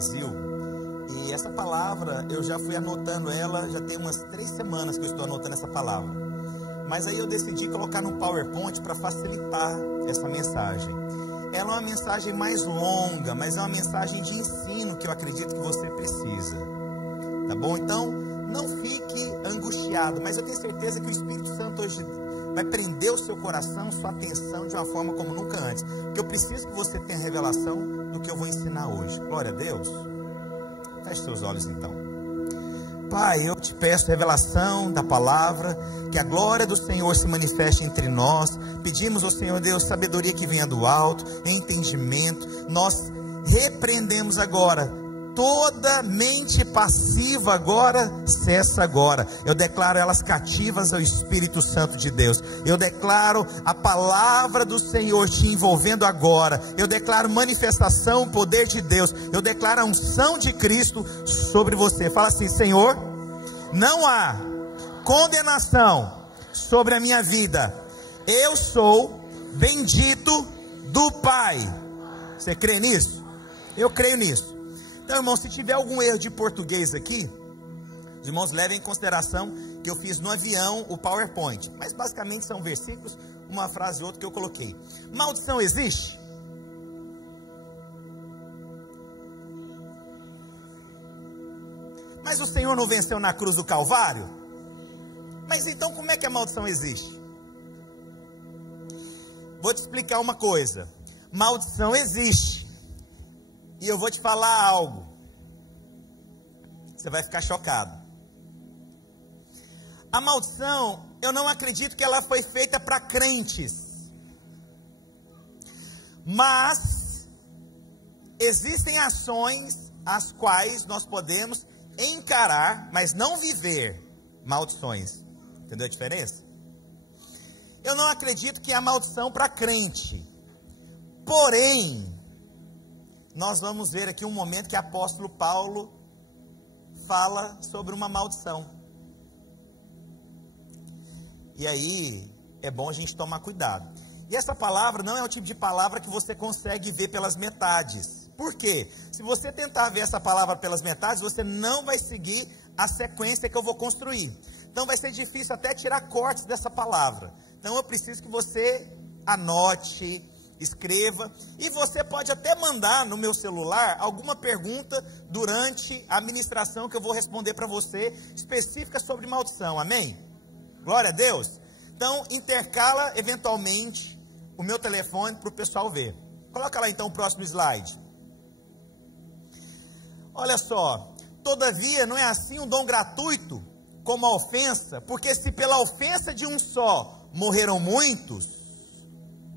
Brasil. E essa palavra, eu já fui anotando ela, já tem umas 3 semanas que eu estou anotando essa palavra. Mas aí eu decidi colocar no PowerPoint para facilitar essa mensagem. Ela é uma mensagem mais longa, mas é uma mensagem de ensino que eu acredito que você precisa. Tá bom? Então, não fique angustiado, mas eu tenho certeza que o Espírito Santo hoje vai prender o seu coração, sua atenção de uma forma como nunca antes. Porque eu preciso que você tenha revelação do que eu vou ensinar hoje. Glória a Deus. Feche seus olhos então. Pai, eu te peço revelação da palavra, que a glória do Senhor se manifeste entre nós. Pedimos ao Senhor Deus sabedoria que venha do alto, entendimento. Nós repreendemos agora toda mente passiva, agora cessa agora. Eu declaro elas cativas ao Espírito Santo de Deus. Eu declaro a palavra do Senhor te envolvendo agora. Eu declaro manifestação, poder de Deus. Eu declaro a unção de Cristo sobre você. Fala assim: Senhor, não há condenação sobre a minha vida. Eu sou bendito do Pai. Você crê nisso? Eu creio nisso. Então, irmãos, se tiver algum erro de português aqui, os irmãos levem em consideração que eu fiz no avião o PowerPoint. Mas basicamente são versículos, uma frase e outra que eu coloquei. Maldição existe? Mas o Senhor não venceu na cruz do Calvário? Mas então como é que a maldição existe? Vou te explicar uma coisa. Maldição existe. E eu vou te falar algo. Você vai ficar chocado. A maldição, eu não acredito que ela foi feita para crentes. Mas existem ações as quais nós podemos encarar, mas não viver maldições. Entendeu a diferença? Eu não acredito que há maldição para crente. Porém, nós vamos ver aqui um momento que o apóstolo Paulo fala sobre uma maldição. E aí é bom a gente tomar cuidado. E essa palavra não é o tipo de palavra que você consegue ver pelas metades. Por quê? Se você tentar ver essa palavra pelas metades, você não vai seguir a sequência que eu vou construir. Então vai ser difícil até tirar cortes dessa palavra. Então eu preciso que você anote, escreva, e você pode até mandar no meu celular alguma pergunta durante a ministração que eu vou responder para você, específica sobre maldição, amém? Glória a Deus. Então intercala eventualmente o meu telefone para o pessoal ver. Coloca lá então o próximo slide. Olha só, todavia não é assim um dom gratuito como a ofensa, porque se pela ofensa de um só morreram muitos,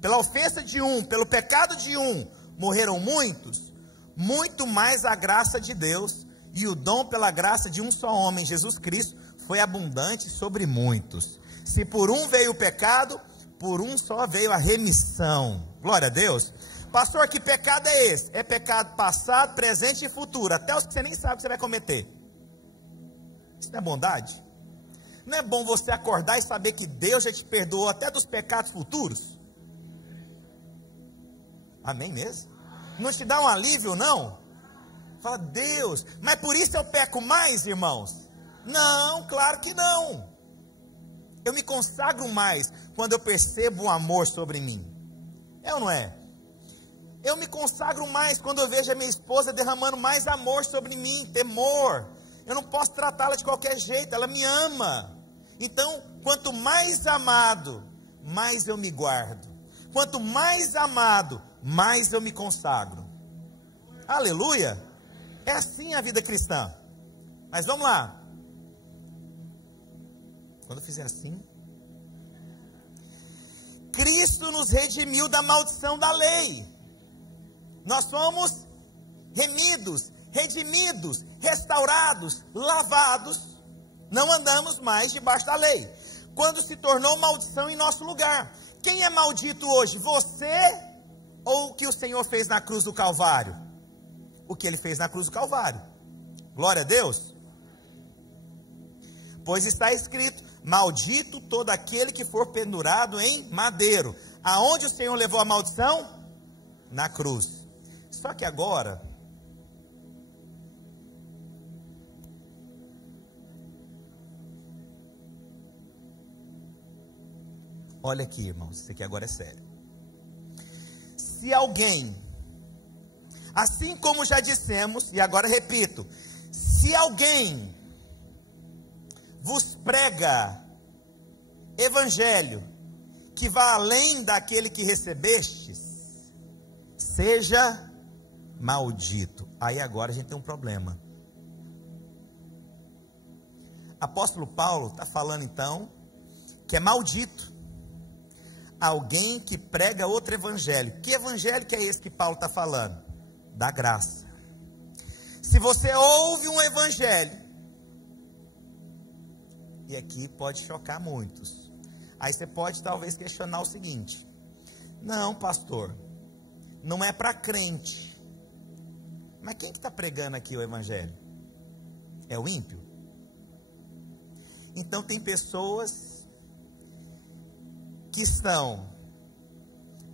pela ofensa de um, pelo pecado de um, morreram muitos, muito mais a graça de Deus e o dom pela graça de um só homem, Jesus Cristo, foi abundante sobre muitos. Se por um veio o pecado, por um só veio a remissão. Glória a Deus. Pastor, que pecado é esse? É pecado passado, presente e futuro, até os que você nem sabe que você vai cometer. Isso não é bondade? Não é bom você acordar e saber que Deus já te perdoou até dos pecados futuros? Amém mesmo? Não te dá um alívio, não? Fala, Deus, mas por isso eu peco mais, irmãos? Não, claro que não. Eu me consagro mais quando eu percebo o amor sobre mim. É ou não é? Eu me consagro mais quando eu vejo a minha esposa derramando mais amor sobre mim, temor. Eu não posso tratá-la de qualquer jeito, ela me ama. Então, quanto mais amado, mais eu me guardo. Quanto mais amado, mais eu me consagro. Aleluia! É assim a vida cristã. Mas vamos lá. Quando eu fizer assim, Cristo nos redimiu da maldição da lei. Nós somos remidos, redimidos, restaurados, lavados. Não andamos mais debaixo da lei. Quando se tornou maldição em nosso lugar. Quem é maldito hoje? Você ou o que o Senhor fez na cruz do Calvário? O que Ele fez na cruz do Calvário. Glória a Deus. Pois está escrito, maldito todo aquele que for pendurado em madeiro. Aonde o Senhor levou a maldição? Na cruz. Só que agora, Olha aqui, irmãos, isso aqui agora é sério. Se alguém, assim como já dissemos, e agora repito, se alguém vos prega evangelho que vá além daquele que recebestes, seja maldito. Aí agora a gente tem um problema. Apóstolo Paulo está falando então que é maldito alguém que prega outro evangelho. Que evangelho que é esse que Paulo está falando? Da graça. Se você ouve um evangelho, e aqui pode chocar muitos, aí você pode talvez questionar o seguinte: não, pastor, não é para crente. Mas quem que está pregando aqui o evangelho? É o ímpio? Então tem pessoas que estão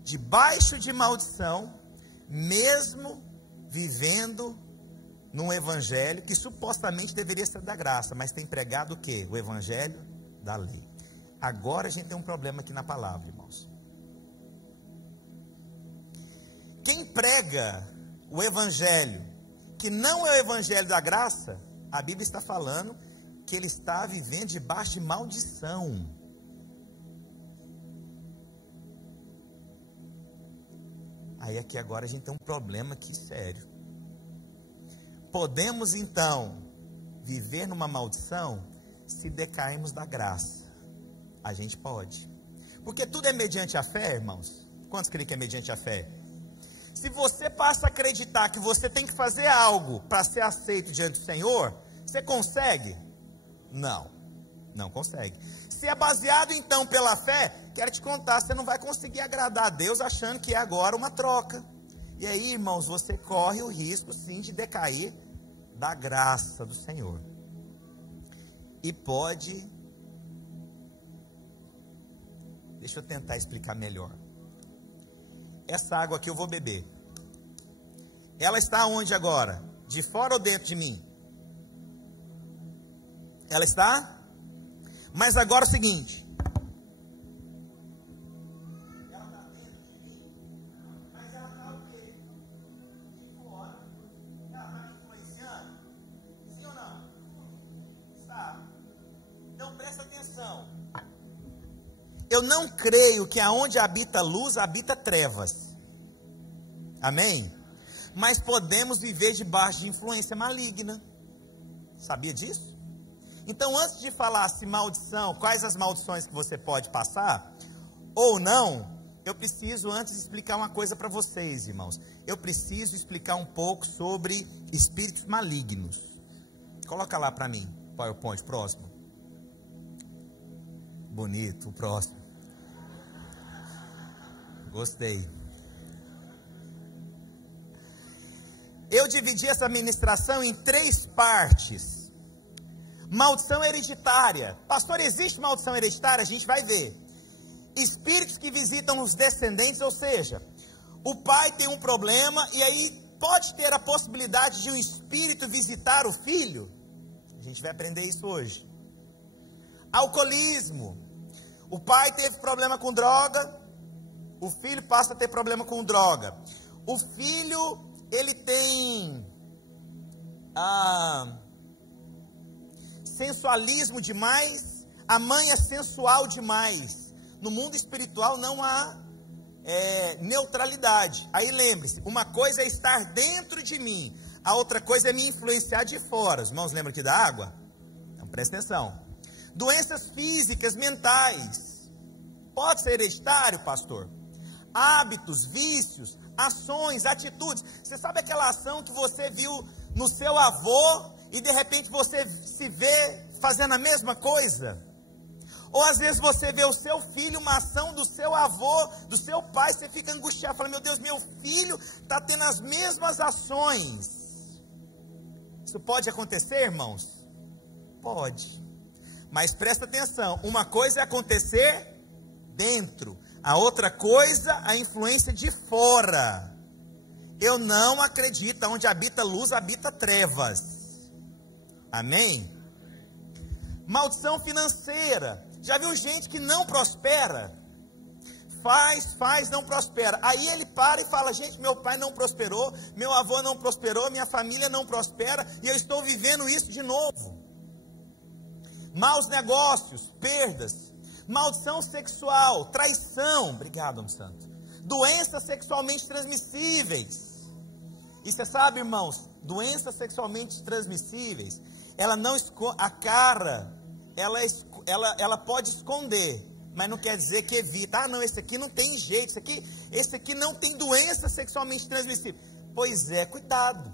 debaixo de maldição, mesmo vivendo num evangelho que supostamente deveria ser da graça, mas tem pregado o quê? O evangelho da lei. Agora a gente tem um problema aqui na palavra, irmãos. Quem prega o evangelho que não é o evangelho da graça, a Bíblia está falando que ele está vivendo debaixo de maldição. Aí aqui agora a gente tem um problema aqui sério. Podemos então viver numa maldição se decairmos da graça? A gente pode. Porque tudo é mediante a fé, irmãos. Quantos creem que é mediante a fé? Se você passa a acreditar que você tem que fazer algo para ser aceito diante do Senhor, você consegue? Não, não consegue. Se é baseado então pela fé, quero te contar, você não vai conseguir agradar a Deus achando que é agora uma troca. E aí, irmãos, você corre o risco sim de decair da graça do Senhor. E pode... Deixa eu tentar explicar melhor. Essa água aqui eu vou beber. Ela está onde agora? De fora ou dentro de mim? Ela está? Mas agora é o seguinte. Ela está dentro de mim, mas ela está o quê? De fora. Ela está me influenciando? Sim ou não? Está. Então presta atenção. Eu não creio que aonde habita luz, habita trevas. Amém? Mas podemos viver debaixo de influência maligna. Sabia disso? Então, antes de falar se maldição, quais as maldições que você pode passar, ou não, eu preciso antes explicar uma coisa para vocês, irmãos. Eu preciso explicar um pouco sobre espíritos malignos. Coloca lá para mim, PowerPoint, próximo. Bonito, o próximo. Gostei. Eu dividi essa ministração em 3 partes. Maldição hereditária. Pastor, existe maldição hereditária? A gente vai ver. Espíritos que visitam os descendentes, ou seja, o pai tem um problema e aí pode ter a possibilidade de um espírito visitar o filho. A gente vai aprender isso hoje. Alcoolismo. O pai teve problema com droga, o filho passa a ter problema com droga. O filho, ele tem sensualismo demais, a mãe é sensual demais. No mundo espiritual não há neutralidade. Aí lembre-se, uma coisa é estar dentro de mim, a outra coisa é me influenciar de fora. Os irmãos lembram aqui da água? Então presta atenção. Doenças físicas, mentais. Pode ser hereditário, pastor? Hábitos, vícios, ações, atitudes. Você sabe aquela ação que você viu no seu avô e de repente você se vê fazendo a mesma coisa? Ou às vezes você vê o seu filho, uma ação do seu avô, do seu pai, você fica angustiado, fala, meu Deus, meu filho está tendo as mesmas ações. Isso pode acontecer, irmãos? Pode. Mas presta atenção, uma coisa é acontecer dentro, a outra coisa, a influência de fora. Eu não acredito, onde habita luz, habita trevas. Amém? Maldição financeira. Já viu gente que não prospera? faz, não prospera. Aí ele para e fala: gente, meu pai não prosperou, meu avô não prosperou, minha família não prospera, e eu estou vivendo isso de novo. Maus negócios, perdas, maldição sexual, traição, obrigado, homem santo, doenças sexualmente transmissíveis. E você sabe, irmãos, doenças sexualmente transmissíveis, ela não a cara, ela pode esconder, mas não quer dizer que evita. Ah, não, esse aqui não tem jeito, esse aqui não tem doença sexualmente transmissível. Pois é, cuidado.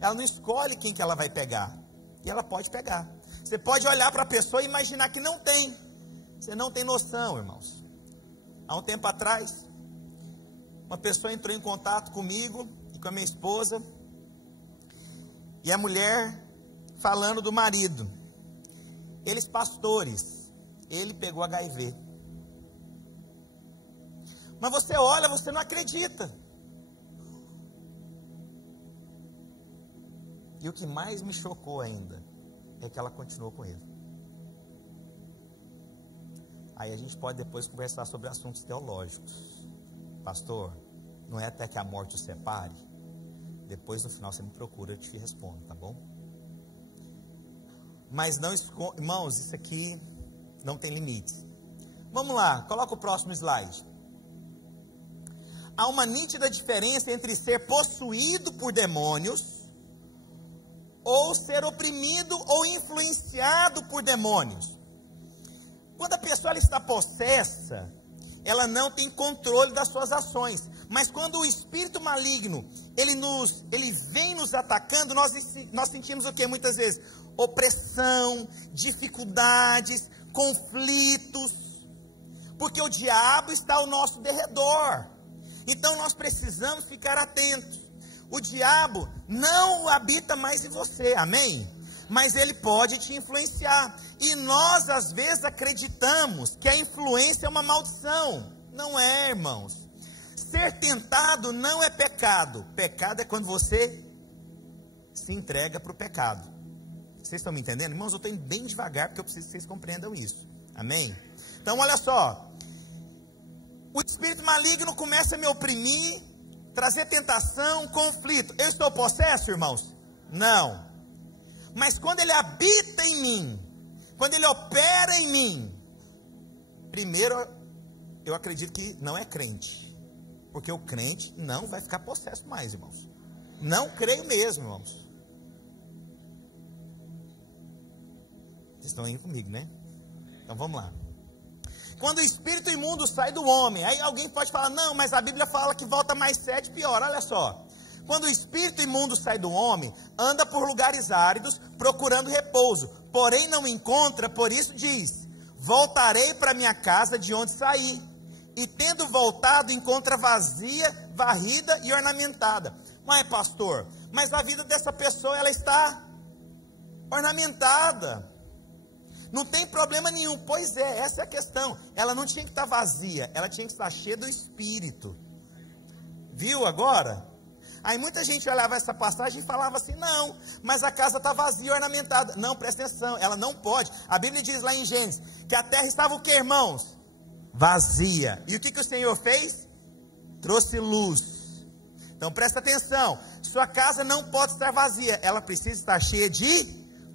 Ela não escolhe quem que ela vai pegar, e ela pode pegar. Você pode olhar para a pessoa e imaginar que não tem. Você não tem noção, irmãos. Há um tempo atrás, uma pessoa entrou em contato comigo e com a minha esposa, e a mulher falando do marido. Eles pastores, ele pegou HIV. Mas você olha, você não acredita. E o que mais me chocou ainda é que ela continuou com ele. Aí a gente pode depois conversar sobre assuntos teológicos. Pastor, não é até que a morte o separe? Depois no final você me procura, eu te respondo, tá bom? Mas não, irmãos, isso aqui não tem limites. Vamos lá, coloca o próximo slide. Há uma nítida diferença entre ser possuído por demônios ou ser oprimido ou influenciado por demônios. Quando a pessoa ela está possessa, ela não tem controle das suas ações. Mas quando o espírito maligno, ele vem nos atacando, nós sentimos o que? Muitas vezes opressão, dificuldades, conflitos, porque o diabo está ao nosso derredor. Então nós precisamos ficar atentos. O diabo não habita mais em você, amém? Mas ele pode te influenciar. E nós às vezes acreditamos que a influência é uma maldição. Não é, irmãos. Ser tentado não é pecado. Pecado é quando você se entrega para o pecado. Vocês estão me entendendo? Irmãos, eu estou indo bem devagar porque eu preciso que vocês compreendam isso. Amém? Então olha só. O espírito maligno começa a me oprimir, trazer tentação, conflito. Eu estou possesso, irmãos? Não. Mas quando ele habita em mim, quando ele opera em mim, primeiro, eu acredito que não é crente. Porque o crente não vai ficar possesso mais, irmãos. Não creio mesmo, irmãos. Vocês estão indo comigo, né? Então vamos lá. Quando o espírito imundo sai do homem, aí alguém pode falar: não, mas a Bíblia fala que volta mais 7, pior. Olha só. Quando o espírito imundo sai do homem, anda por lugares áridos, procurando repouso, porém não encontra, por isso diz: voltarei para minha casa de onde saí. E tendo voltado, encontra vazia, varrida e ornamentada. Mas pastor, mas a vida dessa pessoa, ela está ornamentada. Não tem problema nenhum. Pois é, essa é a questão. Ela não tinha que estar vazia, ela tinha que estar cheia do Espírito. Viu agora? Aí muita gente olhava essa passagem e falava assim: não, mas a casa está vazia, ornamentada. Não, presta atenção, ela não pode. A Bíblia diz lá em Gênesis que a terra estava o que, irmãos? Vazia. E o que o Senhor fez? Trouxe luz. Então presta atenção, sua casa não pode estar vazia, ela precisa estar cheia de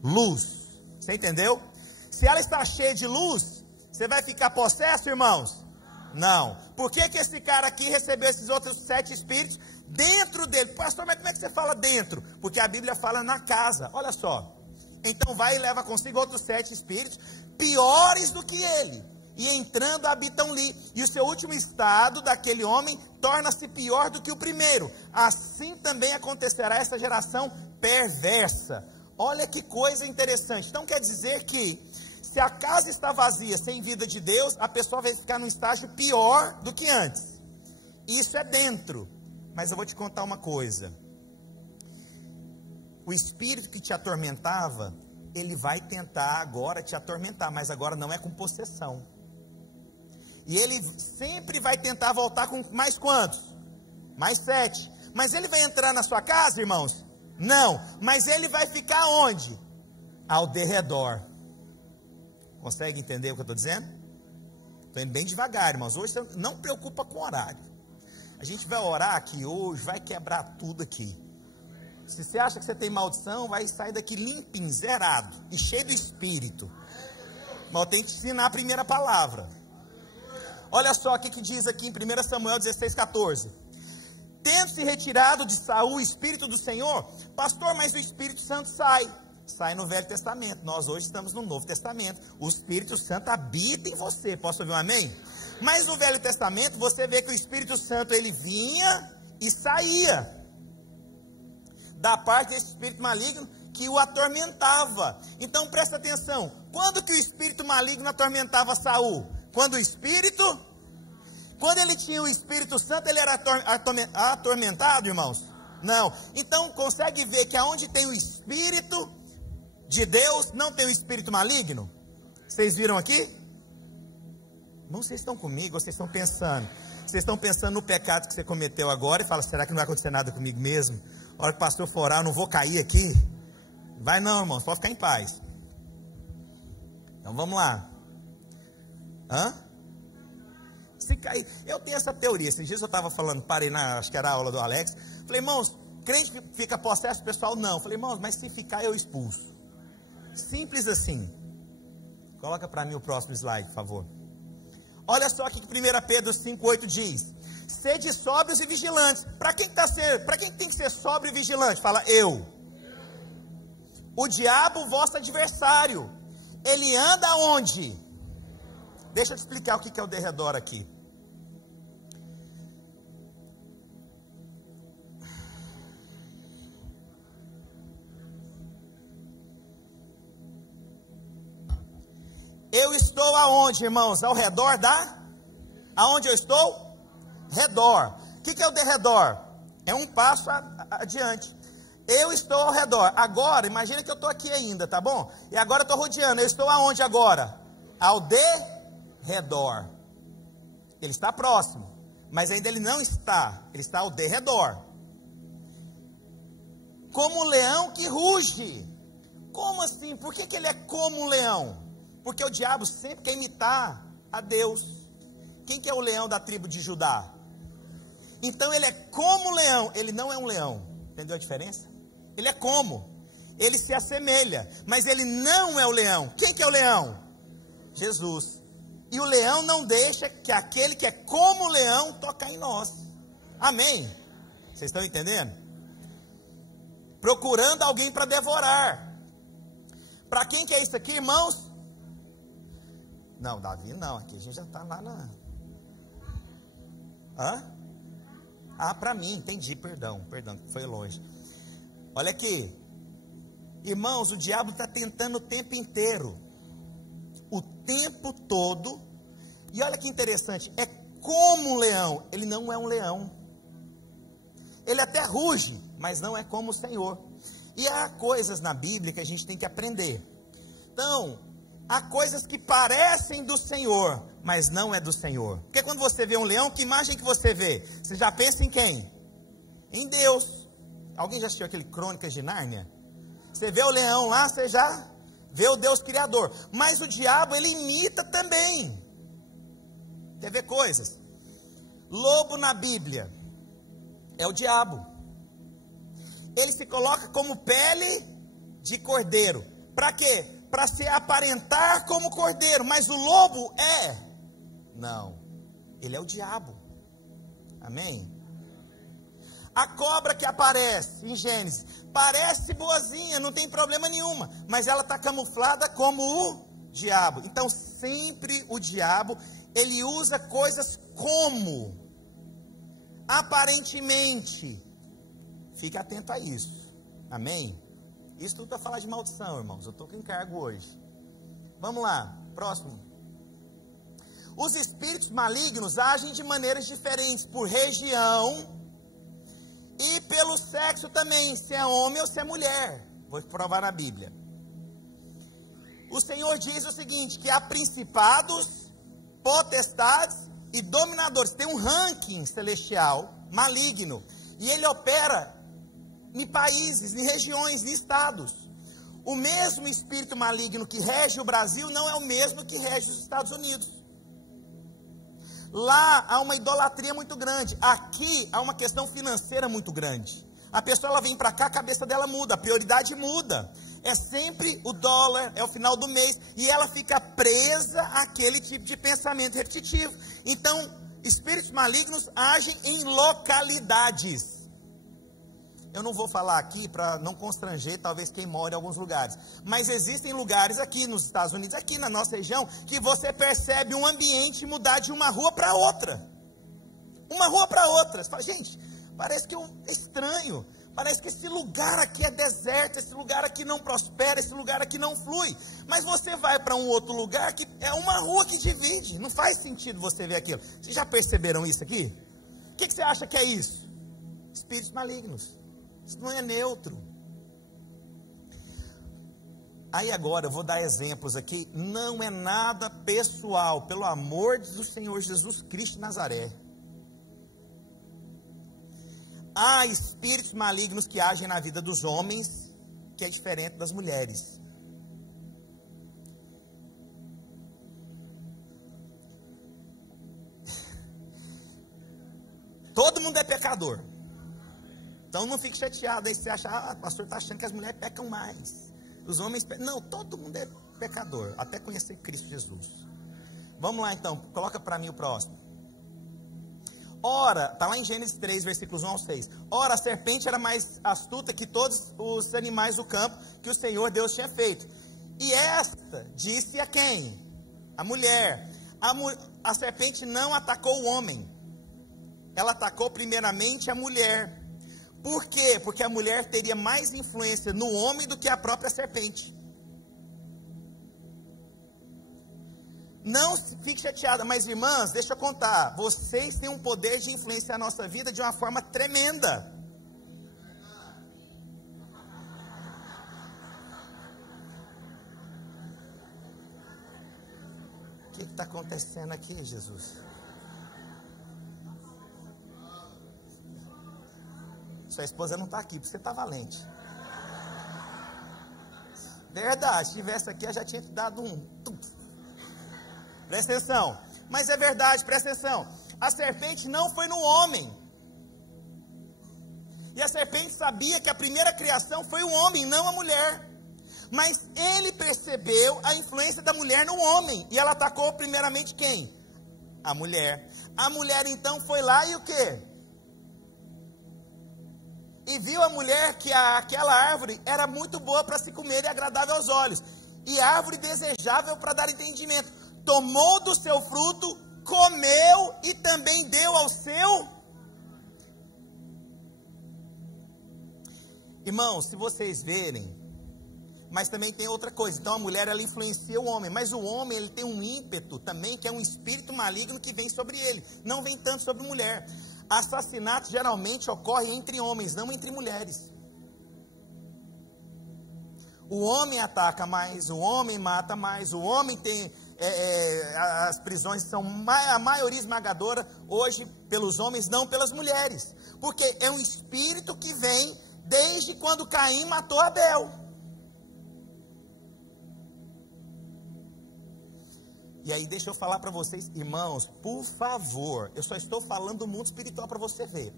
luz. Você entendeu? Se ela está cheia de luz, você vai ficar possesso, irmãos? Não. Por que esse cara aqui recebeu esses outros 7 espíritos dentro dele? Pastor, mas como é que você fala dentro? Porque a Bíblia fala na casa. Olha só. Então vai e leva consigo outros 7 espíritos piores do que ele. E entrando habitam ali. E o seu último estado daquele homem torna-se pior do que o primeiro. Assim também acontecerá essa geração perversa. Olha que coisa interessante. Então quer dizer que se a casa está vazia, sem vida de Deus, a pessoa vai ficar num estágio pior do que antes. Isso é dentro. Mas eu vou te contar uma coisa. O espírito que te atormentava, ele vai tentar agora te atormentar, mas agora não é com possessão. E ele sempre vai tentar voltar com mais quantos? Mais 7. Mas ele vai entrar na sua casa, irmãos? Não. Mas ele vai ficar onde? Ao derredor. Consegue entender o que eu estou dizendo? Estou indo bem devagar, irmãos. Hoje você não preocupa com o horário. A gente vai orar aqui hoje, vai quebrar tudo aqui. Se você acha que você tem maldição, vai sair daqui limpinho, zerado e cheio do Espírito. Mas eu tenho que te ensinar a primeira palavra. Olha só o que diz aqui em 1 Samuel 16,14. Tendo se retirado de Saul o Espírito do Senhor, pastor, mas o Espírito Santo sai no Velho Testamento. Nós hoje estamos no Novo Testamento. O Espírito Santo habita em você. Posso ouvir um amém? Mas no Velho Testamento você vê que o Espírito Santo ele vinha e saía da parte desse espírito maligno que o atormentava. Então presta atenção, quando que o espírito maligno atormentava Saul? Quando ele tinha o Espírito Santo, ele era atormentado, irmãos? Não. Então consegue ver que aonde tem o Espírito de Deus, não tem o espírito maligno? Vocês viram aqui? Não, vocês estão comigo, ou vocês estão pensando? Vocês estão pensando no pecado que você cometeu agora e fala, será que não vai acontecer nada comigo mesmo? A hora que o pastor for orar, eu não vou cair aqui? Vai não, irmãos, pode ficar em paz. Então vamos lá. Se cair, eu tenho essa teoria. Esses dias eu estava falando, acho que era a aula do Alex. Falei, irmãos, crente fica possesso, pessoal? Não. Falei, irmãos, mas se ficar eu expulso. Simples assim. Coloca para mim o próximo slide, por favor. Olha só o que 1 Pedro 5,8 diz. Sede sóbrios e vigilantes. Para quem tem que ser sóbrio e vigilante? Fala, eu. O diabo, vosso adversário, ele anda onde? Deixa eu te explicar o que é o derredor aqui. Eu estou aonde, irmãos? Ao redor aonde eu estou? Redor. O que é o derredor? É um passo adiante. Eu estou ao redor. Agora, imagina que eu estou aqui ainda, tá bom? E agora eu estou rodeando. Eu estou aonde agora? Ao derredor. Ele está próximo, mas ainda ele não está. Ele está ao derredor. Como um leão que ruge. Como assim? Por que ele é como um leão? Porque o diabo sempre quer imitar a Deus. Quem que é o leão da tribo de Judá? Então ele é como um leão. Ele não é um leão. Entendeu a diferença? Ele é como. Ele se assemelha. Mas ele não é o leão. Quem que é o leão? Jesus. E o leão não deixa que aquele que é como o leão tocar em nós. Amém? Vocês estão entendendo? Procurando alguém para devorar. Para quem que é isso aqui, irmãos? Não, Davi não, aqui a gente já está lá na... para mim, entendi, perdão, foi longe. Olha aqui, irmãos, o diabo está tentando o tempo inteiro, o tempo todo, e olha que interessante, é como um leão, ele não é um leão, ele até ruge, mas não é como o Senhor. E há coisas na Bíblia que a gente tem que aprender. Então, há coisas que parecem do Senhor, mas não é do Senhor. Porque quando você vê um leão, que imagem que você vê? Você já pensa em quem? Em Deus. Alguém já assistiu aquele Crônicas de Nárnia? Você vê o leão lá, você já vê o Deus Criador. Mas o diabo, ele imita também. Quer ver coisas? Lobo na Bíblia é o diabo. Ele se coloca como pele de cordeiro. Para quê? Para se aparentar como cordeiro, mas o lobo não, ele é o diabo. Amém? A cobra que aparece em Gênesis, parece boazinha, não tem problema nenhuma, mas ela está camuflada como o diabo. Então sempre o diabo, ele usa coisas como, aparentemente. Fique atento a isso. Amém? Isso tudo para falar de maldição, irmãos. Eu estou com encargo hoje. Vamos lá, próximo. Os espíritos malignos agem de maneiras diferentes por região e pelo sexo também, se é homem ou se é mulher. Vou provar na Bíblia. O Senhor diz o seguinte, que há principados, potestades e dominadores. Tem um ranking celestial maligno e ele opera em países, em regiões, em estados. O mesmo espírito maligno que rege o Brasil não é o mesmo que rege os Estados Unidos. Lá há uma idolatria muito grande. Aqui há uma questão financeira muito grande. A pessoa ela vem para cá, a cabeça dela muda, a prioridade muda. É sempre o dólar, é o final do mês. E ela fica presa àquele tipo de pensamento repetitivo. Então, espíritos malignos agem em localidades. Eu não vou falar aqui para não constranger talvez quem mora em alguns lugares. Mas existem lugares aqui nos Estados Unidos, aqui na nossa região, que você percebe um ambiente mudar de uma rua para outra. Uma rua para outra. Você fala, gente, parece que é estranho. Parece que esse lugar aqui é deserto, esse lugar aqui não prospera, esse lugar aqui não flui. Mas você vai para um outro lugar que é uma rua que divide. Não faz sentido você ver aquilo. Vocês já perceberam isso aqui? O que você acha que é isso? Espíritos malignos. Isso não é neutro. Aí agora eu vou dar exemplos aqui. Não é nada pessoal, pelo amor do Senhor Jesus Cristo de Nazaré. Há espíritos malignos que agem na vida dos homens, que é diferente das mulheres. Todo mundo é pecador. Então não fique chateado aí se você achar, o pastor está achando que as mulheres pecam mais. Os homens pecam. Não, todo mundo é pecador, até conhecer Cristo Jesus. Vamos lá então, coloca para mim o próximo. Ora, está lá em Gênesis 3, versículos 1 ao 6. Ora, a serpente era mais astuta que todos os animais do campo que o Senhor Deus tinha feito. E esta disse a quem? A mulher. A serpente não atacou o homem. Ela atacou primeiramente a mulher. Por quê? Porque a mulher teria mais influência no homem do que a própria serpente. Não fique chateada, mas irmãs, deixa eu contar. Vocês têm um poder de influenciar a nossa vida de uma forma tremenda. O que está acontecendo aqui, Jesus? Sua esposa não está aqui, porque você está valente. Verdade, se estivesse aqui, eu já tinha te dado um... Presta atenção. Mas é verdade, presta atenção. A serpente não foi no homem. E a serpente sabia que a primeira criação foi o homem, não a mulher. Mas ele percebeu a influência da mulher no homem. E ela atacou primeiramente quem? A mulher. A mulher então foi lá e o quê? E viu a mulher que aquela árvore era muito boa para se comer e agradável aos olhos. E árvore desejável para dar entendimento. Tomou do seu fruto, comeu e também deu ao seu. Irmãos, se vocês verem, mas também tem outra coisa. Então a mulher ela influencia o homem, mas o homem ele tem um ímpeto também, que é um espírito maligno que vem sobre ele. Não vem tanto sobre a mulher. Assassinatos geralmente ocorrem entre homens, não entre mulheres. O homem ataca mais, o homem mata mais, o homem tem... as prisões são a maioria esmagadora hoje pelos homens, não pelas mulheres, porque é um espírito que vem desde quando Caim matou Abel. E aí deixa eu falar para vocês, irmãos, por favor, eu só estou falando do mundo espiritual para você ver.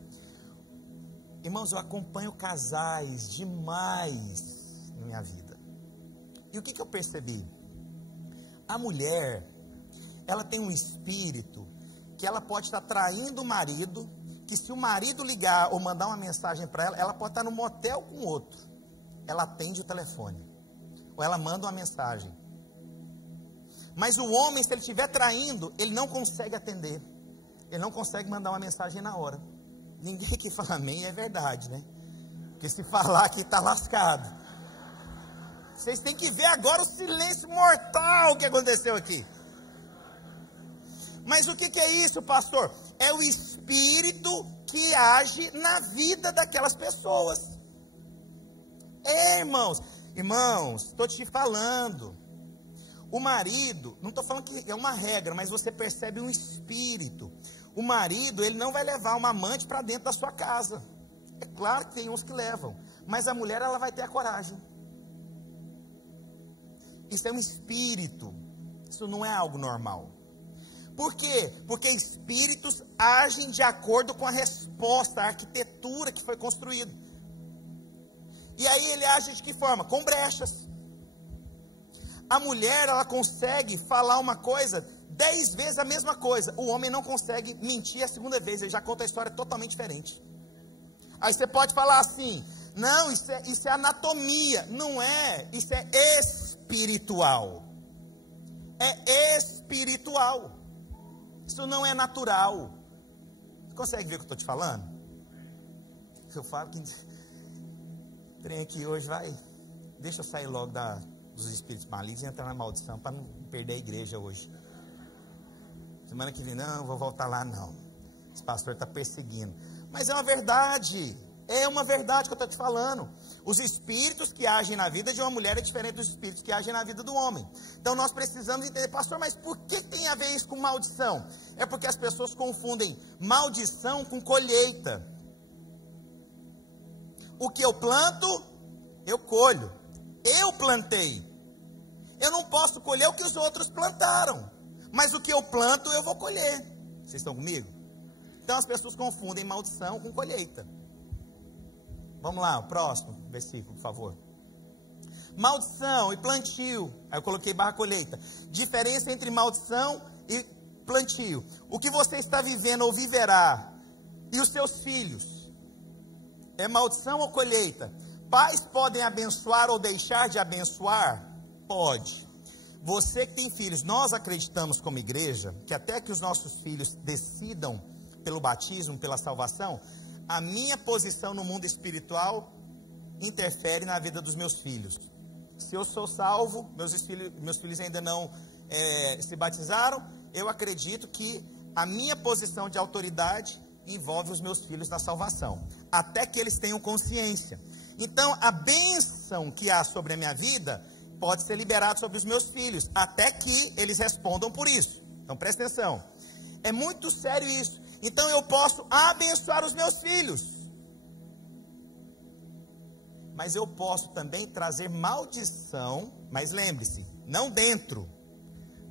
Irmãos, eu acompanho casais demais na minha vida. E o que eu percebi? A mulher, ela tem um espírito que ela pode estar traindo o marido, que se o marido ligar ou mandar uma mensagem para ela, ela pode estar no motel com o outro. Ela atende o telefone. Ou ela manda uma mensagem. Mas o homem, se ele estiver traindo, ele não consegue atender. Ele não consegue mandar uma mensagem na hora. Ninguém que fala amém é verdade, né? Porque se falar aqui está lascado. Vocês têm que ver agora o silêncio mortal que aconteceu aqui. Mas o que é isso, pastor? É o espírito que age na vida daquelas pessoas. Irmãos, estou te falando. O marido, não estou falando que é uma regra, mas você percebe um espírito. O marido, ele não vai levar uma amante para dentro da sua casa. É claro que tem uns que levam, mas a mulher, ela vai ter a coragem. Isso é um espírito, isso não é algo normal. Por quê? Porque espíritos agem de acordo com a resposta, a arquitetura que foi construída. E aí ele age de que forma? Com brechas. A mulher, ela consegue falar uma coisa 10 vezes a mesma coisa. O homem não consegue mentir a segunda vez, ele já conta a história totalmente diferente. Aí você pode falar assim, não, isso é anatomia. Não é, isso é espiritual. É espiritual. Isso não é natural. Você consegue ver o que eu estou te falando? Eu falo que trem aqui hoje vai. Deixa eu sair logo dos espíritos malignos e entrar na maldição para não perder a igreja hoje. Semana que vem, não, vou voltar lá não. Esse pastor está perseguindo. Mas é uma verdade. É uma verdade que eu estou te falando. Os espíritos que agem na vida de uma mulher é diferente dos espíritos que agem na vida do homem. Então nós precisamos entender, pastor, mas por que tem a ver isso com maldição? É porque as pessoas confundem maldição com colheita. O que eu planto, eu colho. Eu plantei. Eu não posso colher o que os outros plantaram. Mas o que eu planto, eu vou colher. Vocês estão comigo? Então as pessoas confundem maldição com colheita. Vamos lá, o próximo versículo, por favor. Maldição e plantio. Aí eu coloquei barra colheita. Diferença entre maldição e plantio. O que você está vivendo ou viverá, e os seus filhos, é maldição ou colheita? Pais podem abençoar ou deixar de abençoar? Pode. Você que tem filhos, nós acreditamos como igreja, que até que os nossos filhos decidam pelo batismo, pela salvação, a minha posição no mundo espiritual interfere na vida dos meus filhos. Se eu sou salvo, meus filhos ainda não se batizaram, eu acredito que a minha posição de autoridade envolve os meus filhos na salvação, até que eles tenham consciência. Então, a bênção que há sobre a minha vida pode ser liberada sobre os meus filhos, até que eles respondam por isso. Então, presta atenção. É muito sério isso. Então, eu posso abençoar os meus filhos. Mas eu posso também trazer maldição, mas lembre-se, não dentro,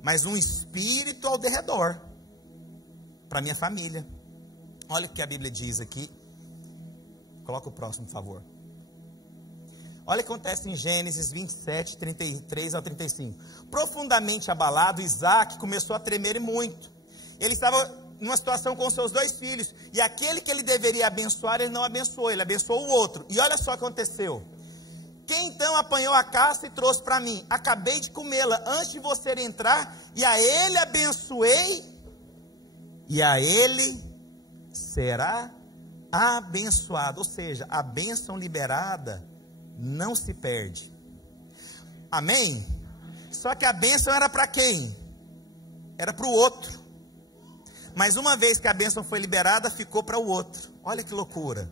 mas um espírito ao derredor, para minha família. Olha o que a Bíblia diz aqui. Coloca o próximo, por favor. Olha o que acontece em Gênesis 27, 33 ao 35. Profundamente abalado, Isaac começou a tremer muito. Ele estava numa situação com seus 2 filhos, e aquele que ele deveria abençoar, ele não abençoou, ele abençoou o outro. E olha só o que aconteceu. Quem então apanhou a caça e trouxe para mim? Acabei de comê-la antes de você entrar, e a ele abençoei, e a ele será abençoado. Ou seja, a bênção liberada não se perde. Amém? Só que a bênção era para quem? Era para o outro. Mas uma vez que a bênção foi liberada, ficou para o outro. Olha que loucura.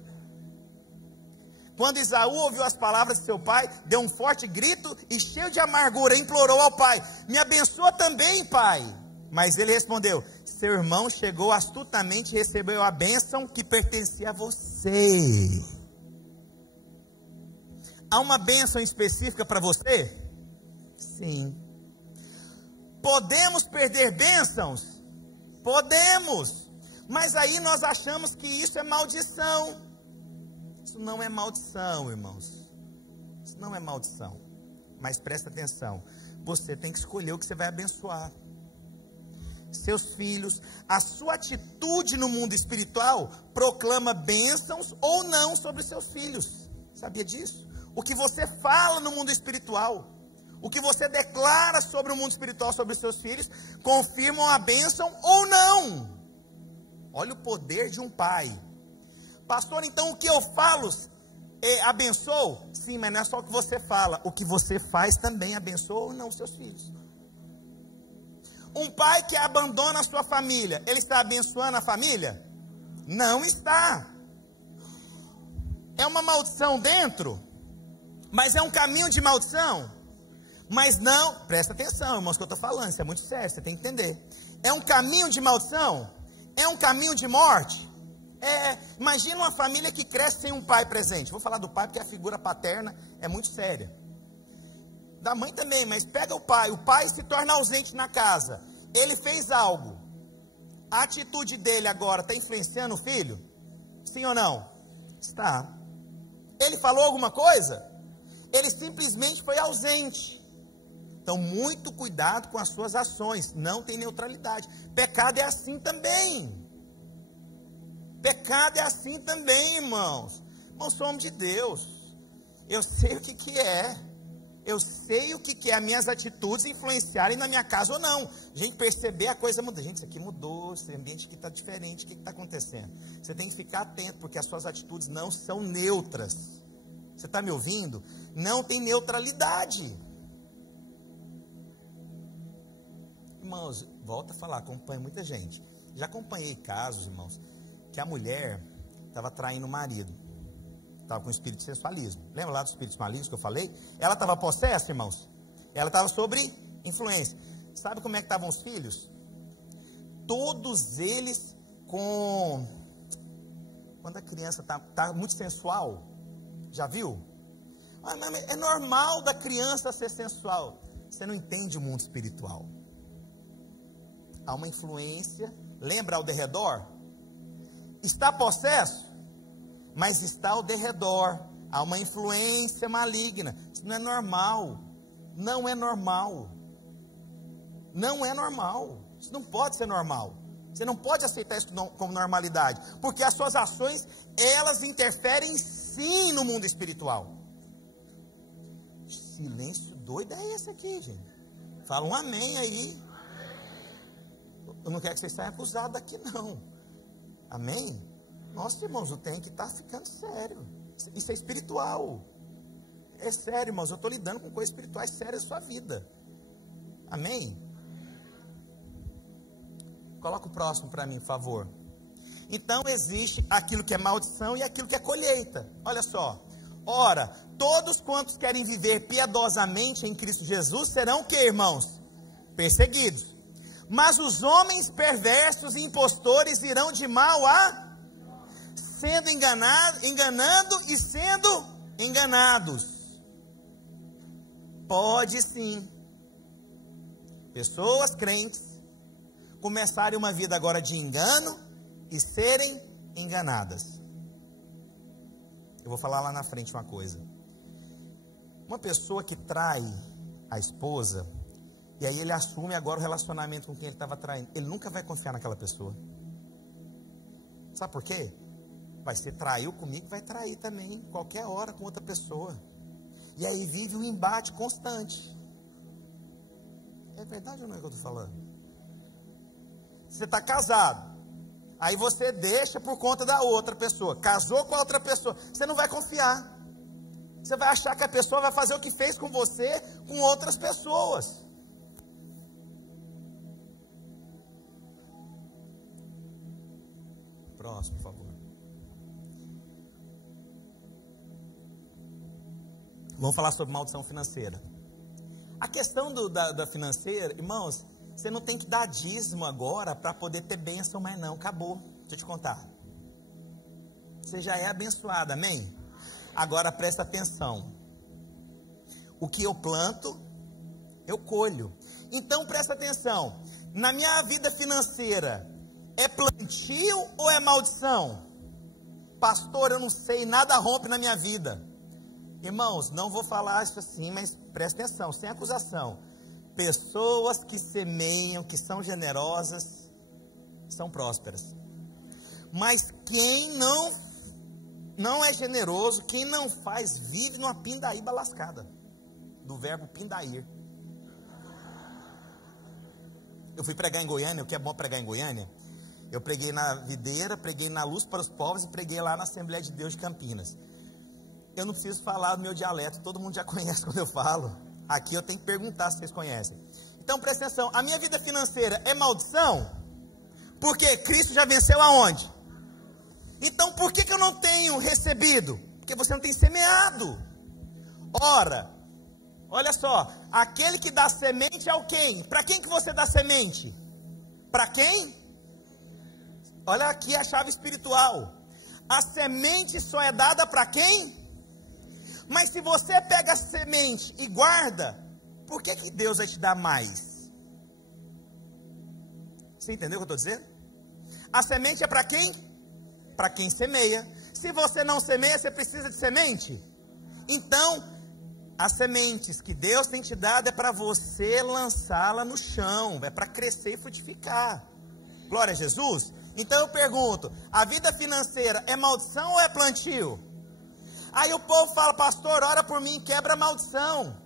Quando Esaú ouviu as palavras de seu pai, deu um forte grito e cheio de amargura, implorou ao pai: me abençoa também, pai. Mas ele respondeu: seu irmão chegou astutamente e recebeu a bênção que pertencia a você. Há uma bênção específica para você? Sim. Podemos perder bênçãos? Podemos, mas aí nós achamos que isso é maldição. Isso não é maldição, irmãos. Isso não é maldição. Mas presta atenção, você tem que escolher o que você vai abençoar. Seus filhos, a sua atitude no mundo espiritual proclama bênçãos ou não sobre seus filhos. Sabia disso? O que você fala no mundo espiritual, o que você declara sobre o mundo espiritual, sobre os seus filhos, confirmam a bênção ou não. Olha o poder de um pai. Pastor, então o que eu falo abençoa? Sim, mas não é só o que você fala. O que você faz também abençoa ou não os seus filhos. Um pai que abandona a sua família, ele está abençoando a família? Não está. É uma maldição dentro, mas é um caminho de maldição. Mas não, presta atenção, irmãos, que eu estou falando, isso é muito sério, você tem que entender. É um caminho de maldição? É um caminho de morte? Imagina uma família que cresce sem um pai presente. Vou falar do pai porque a figura paterna é muito séria. Da mãe também, mas pega o pai se torna ausente na casa. Ele fez algo, A atitude dele agora está influenciando o filho? Sim ou não? Está. Ele falou alguma coisa? Ele simplesmente foi ausente. Então, muito cuidado com as suas ações. Não tem neutralidade. Pecado é assim também. Pecado é assim também, irmãos. Irmãos, somos de Deus. Eu sei o que é. Eu sei o que é as minhas atitudes influenciarem na minha casa ou não. A gente perceber a coisa mudou. Gente, isso aqui mudou, esse ambiente aqui está diferente. O que está acontecendo? Você tem que ficar atento, porque as suas atitudes não são neutras. Você está me ouvindo? Não tem neutralidade. Irmãos, volta a falar, acompanho muita gente. Já acompanhei casos, irmãos, que a mulher estava traindo o marido. Estava com espírito de sensualismo. Lembra lá do espírito maligno que eu falei? Ela estava possessa, irmãos. Ela estava sob influência. Sabe como é que estavam os filhos? Todos eles com... Quando a criança está muito sensual, já viu? É normal da criança ser sensual. Você não entende o mundo espiritual. Há uma influência. Lembra ao derredor? Está possesso? Mas está ao derredor, há uma influência maligna. Isso não é normal, não é normal, não é normal, isso não pode ser normal. Você não pode aceitar isso como normalidade, porque as suas ações, elas interferem sim no mundo espiritual. Silêncio doido é esse aqui, gente. Fala um amém aí. Eu não quero que vocês saiam acusados daqui não. Amém? Nossa, irmãos, o trem que está ficando sério. Isso é espiritual. É sério, irmãos. Eu estou lidando com coisas espirituais sérias na sua vida. Amém? Coloca o próximo para mim, por favor. Então, existe aquilo que é maldição e aquilo que é colheita. Olha só. Ora, todos quantos querem viver piedosamente em Cristo Jesus serão o que, irmãos? Perseguidos. Mas os homens perversos e impostores irão de mal a... sendo enganando e sendo enganados. Pode sim. Pessoas crentes começarem uma vida agora de engano e serem enganadas. Eu vou falar lá na frente uma coisa. Uma pessoa que trai a esposa, e aí ele assume agora o relacionamento com quem ele estava traindo, ele nunca vai confiar naquela pessoa. Sabe por quê? Vai ser traiu comigo, vai trair também, qualquer hora com outra pessoa. E aí vive um embate constante. É verdade ou não é o que eu estou falando? Você está casado, aí você deixa por conta da outra pessoa, casou com a outra pessoa, você não vai confiar. Você vai achar que a pessoa vai fazer o que fez com você, com outras pessoas. Próximo, por favor. Vamos falar sobre maldição financeira. A questão da financeira, irmãos, você não tem que dar dízimo agora para poder ter bênção mais não, acabou. Deixa eu te contar. Você já é abençoado, amém? Agora presta atenção. O que eu planto, eu colho. Então presta atenção. Na minha vida financeira, é plantio ou é maldição? Pastor, eu não sei, nada rompe na minha vida. Irmãos, não vou falar isso assim, mas presta atenção, sem acusação. Pessoas que semeiam, que são generosas, são prósperas. Mas quem não é generoso, quem não faz, vive numa pindaíba lascada. Do verbo pindair. Eu fui pregar em Goiânia, o que é bom pregar em Goiânia? Eu preguei na Videira, preguei na Luz para os Povos e preguei lá na Assembleia de Deus de Campinas. Eu não preciso falar do meu dialeto, todo mundo já conhece quando eu falo. Aqui eu tenho que perguntar se vocês conhecem. Então presta atenção, a minha vida financeira é maldição? Porque Cristo já venceu aonde? Então por que eu não tenho recebido? Porque você não tem semeado. Ora, olha só, aquele que dá semente é o quem? Para quem que você dá semente? Para quem? Olha aqui a chave espiritual. A semente só é dada para quem? Mas se você pega a semente e guarda, por que Deus vai te dar mais? Você entendeu o que eu estou dizendo? A semente é para quem? Para quem semeia. Se você não semeia, você precisa de semente? Então, as sementes que Deus tem te dado é para você lançá-la no chão, é para crescer e frutificar. Glória a Jesus. Então eu pergunto, a vida financeira é maldição ou é plantio? Aí o povo fala, pastor, ora por mim, quebra a maldição.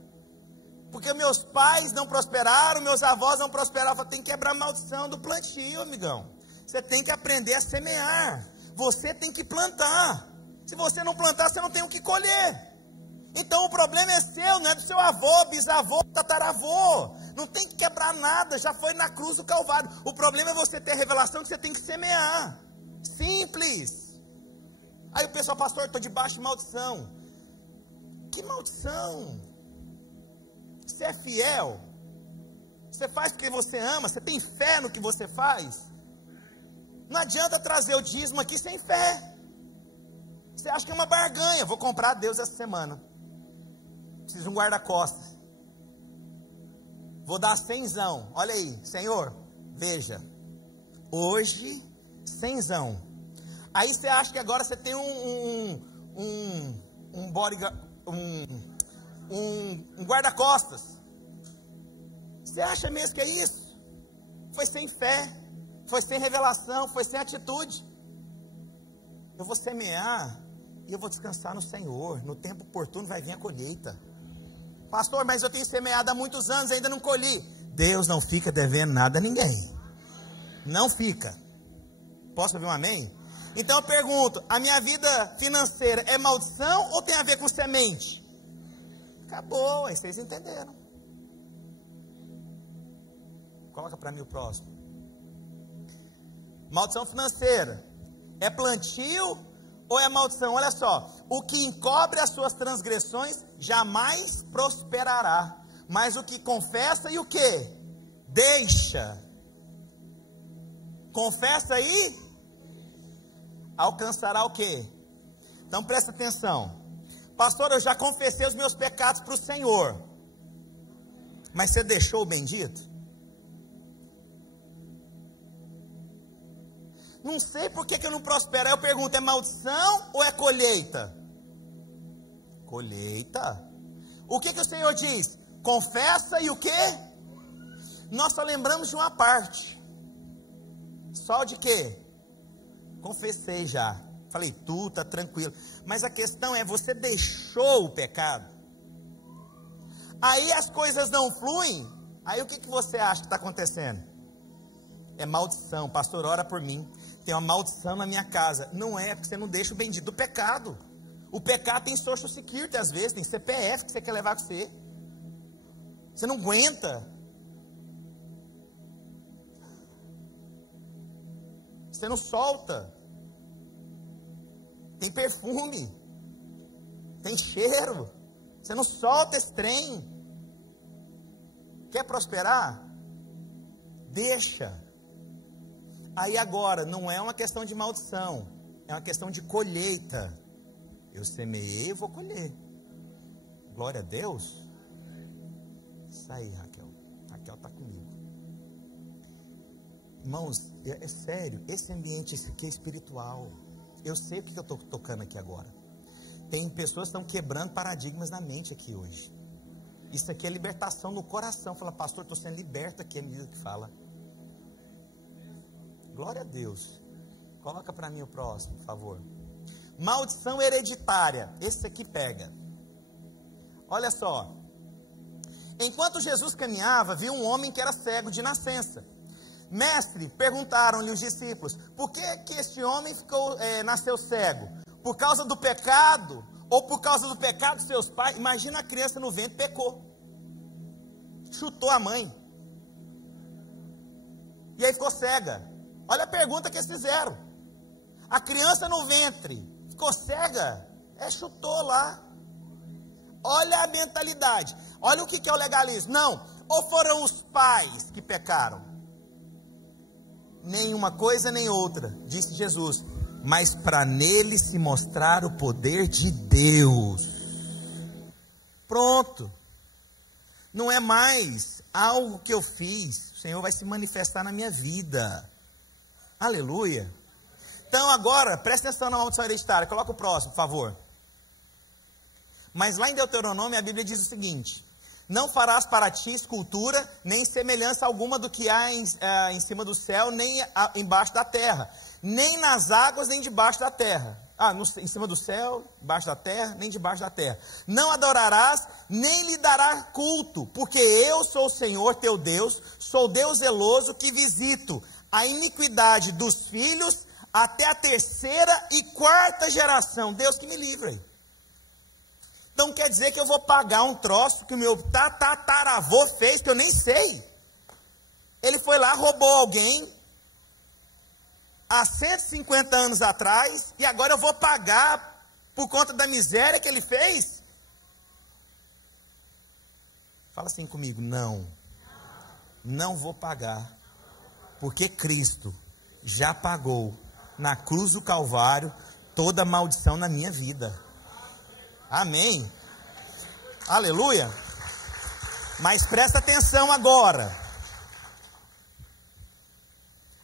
Porque meus pais não prosperaram, meus avós não prosperaram. Eu falo, tem que quebrar a maldição do plantio, amigão. Você tem que aprender a semear. Você tem que plantar. Se você não plantar, você não tem o que colher. Então o problema é seu, não é do seu avô, bisavô, tataravô. Não tem que quebrar nada, já foi na cruz do Calvário. O problema é você ter a revelação que você tem que semear. Simples. Aí o pessoal, pastor, estou debaixo de maldição. Que maldição? Você é fiel? Você faz porque você ama? Você tem fé no que você faz? Não adianta trazer o dízimo aqui sem fé. Você acha que é uma barganha? Vou comprar a Deus essa semana. Preciso de um guarda-costas. Vou dar 100zão. Olha aí, Senhor, veja. Hoje, 100zão. Aí você acha que agora você tem um guarda-costas. Você acha mesmo que é isso? Foi sem fé, foi sem revelação, foi sem atitude. Eu vou semear e eu vou descansar no Senhor. No tempo oportuno vai vir a colheita. Pastor, mas eu tenho semeado há muitos anos e ainda não colhi. Deus não fica devendo nada a ninguém. Não fica. Posso ouvir um amém? Então eu pergunto, a minha vida financeira é maldição ou tem a ver com semente? Acabou, aí vocês entenderam. Coloca para mim o próximo. Maldição financeira é plantio ou é maldição? Olha só, o que encobre as suas transgressões jamais prosperará, mas o que confessa e o que? Deixa. Confessa e alcançará o que? Então presta atenção. Pastor, eu já confessei os meus pecados para o Senhor, mas você deixou o bendito? Não sei por que eu não prospero. Aí eu pergunto, é maldição ou é colheita? Colheita. O que o Senhor diz? Confessa e o que? Nós só lembramos de uma parte. Só de quê? Confessei já. Falei, tu tá tranquilo. Mas a questão é, você deixou o pecado. Aí as coisas não fluem. Aí o que você acha que está acontecendo? É maldição. Pastor, ora por mim. Tem uma maldição na minha casa. Não é, porque você não deixa o bendito do pecado. O pecado tem social security às vezes, tem CPF que você quer levar com você. Você não aguenta. Você não solta. Tem perfume. Tem cheiro. Você não solta esse trem. Quer prosperar? Deixa. Aí agora, não é uma questão de maldição, é uma questão de colheita. Eu semeei, eu vou colher. Glória a Deus. Isso aí, Raquel. Raquel está comigo. Irmãos, é sério, esse ambiente aqui é espiritual. Eu sei o que eu estou tocando aqui agora. Tem pessoas que estão quebrando paradigmas na mente aqui hoje. Isso aqui é libertação no coração. Fala, pastor, estou sendo liberto aqui, é mesmo que fala. Glória a Deus. Coloca para mim o próximo, por favor. Maldição hereditária. Esse aqui pega. Olha só. Enquanto Jesus caminhava, viu um homem que era cego de nascença. Mestre, perguntaram-lhe os discípulos, por que este homem nasceu cego? Por causa do pecado? Ou por causa do pecado dos seus pais? Imagina a criança no ventre, pecou. Chutou a mãe. E aí ficou cega. Olha a pergunta que eles fizeram. A criança no ventre ficou cega? Chutou lá. Olha a mentalidade. Olha o que é o legalismo. Não, ou foram os pais que pecaram? Nenhuma coisa nem outra, disse Jesus. Mas para nele se mostrar o poder de Deus. Pronto. Não é mais algo que eu fiz. O Senhor vai se manifestar na minha vida. Aleluia. Então agora, presta atenção na maldição hereditária. Coloca o próximo, por favor. Mas lá em Deuteronômio a Bíblia diz o seguinte: não farás para ti escultura, nem semelhança alguma do que há em cima do céu, nem embaixo da terra, nem nas águas, nem debaixo da terra. Em cima do céu, debaixo da terra, nem debaixo da terra. Não adorarás, nem lhe darás culto, porque eu sou o Senhor teu Deus, sou Deus zeloso que visito a iniquidade dos filhos até a 3ª e 4ª geração. Deus que me livre aí. Então quer dizer que eu vou pagar um troço que o meu tataravô fez, que eu nem sei. Ele foi lá, roubou alguém há 150 anos atrás, e agora eu vou pagar por conta da miséria que ele fez? Fala assim comigo: não vou pagar, porque Cristo já pagou na cruz do Calvário toda a maldição na minha vida. Amém. Aleluia. Mas presta atenção agora.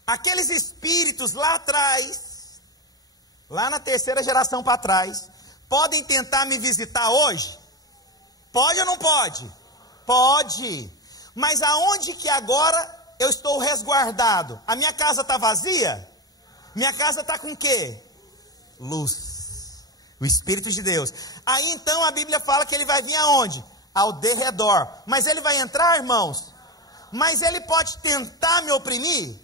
Aqueles espíritos lá atrás, lá na 3ª geração para trás, podem tentar me visitar hoje? Pode ou não pode? Pode. Mas aonde que agora eu estou resguardado? A minha casa está vazia? Minha casa está com o quê? Luz. O Espírito de Deus. Aí então a Bíblia fala que ele vai vir aonde? Ao derredor. Mas ele vai entrar, irmãos? Mas ele pode tentar me oprimir?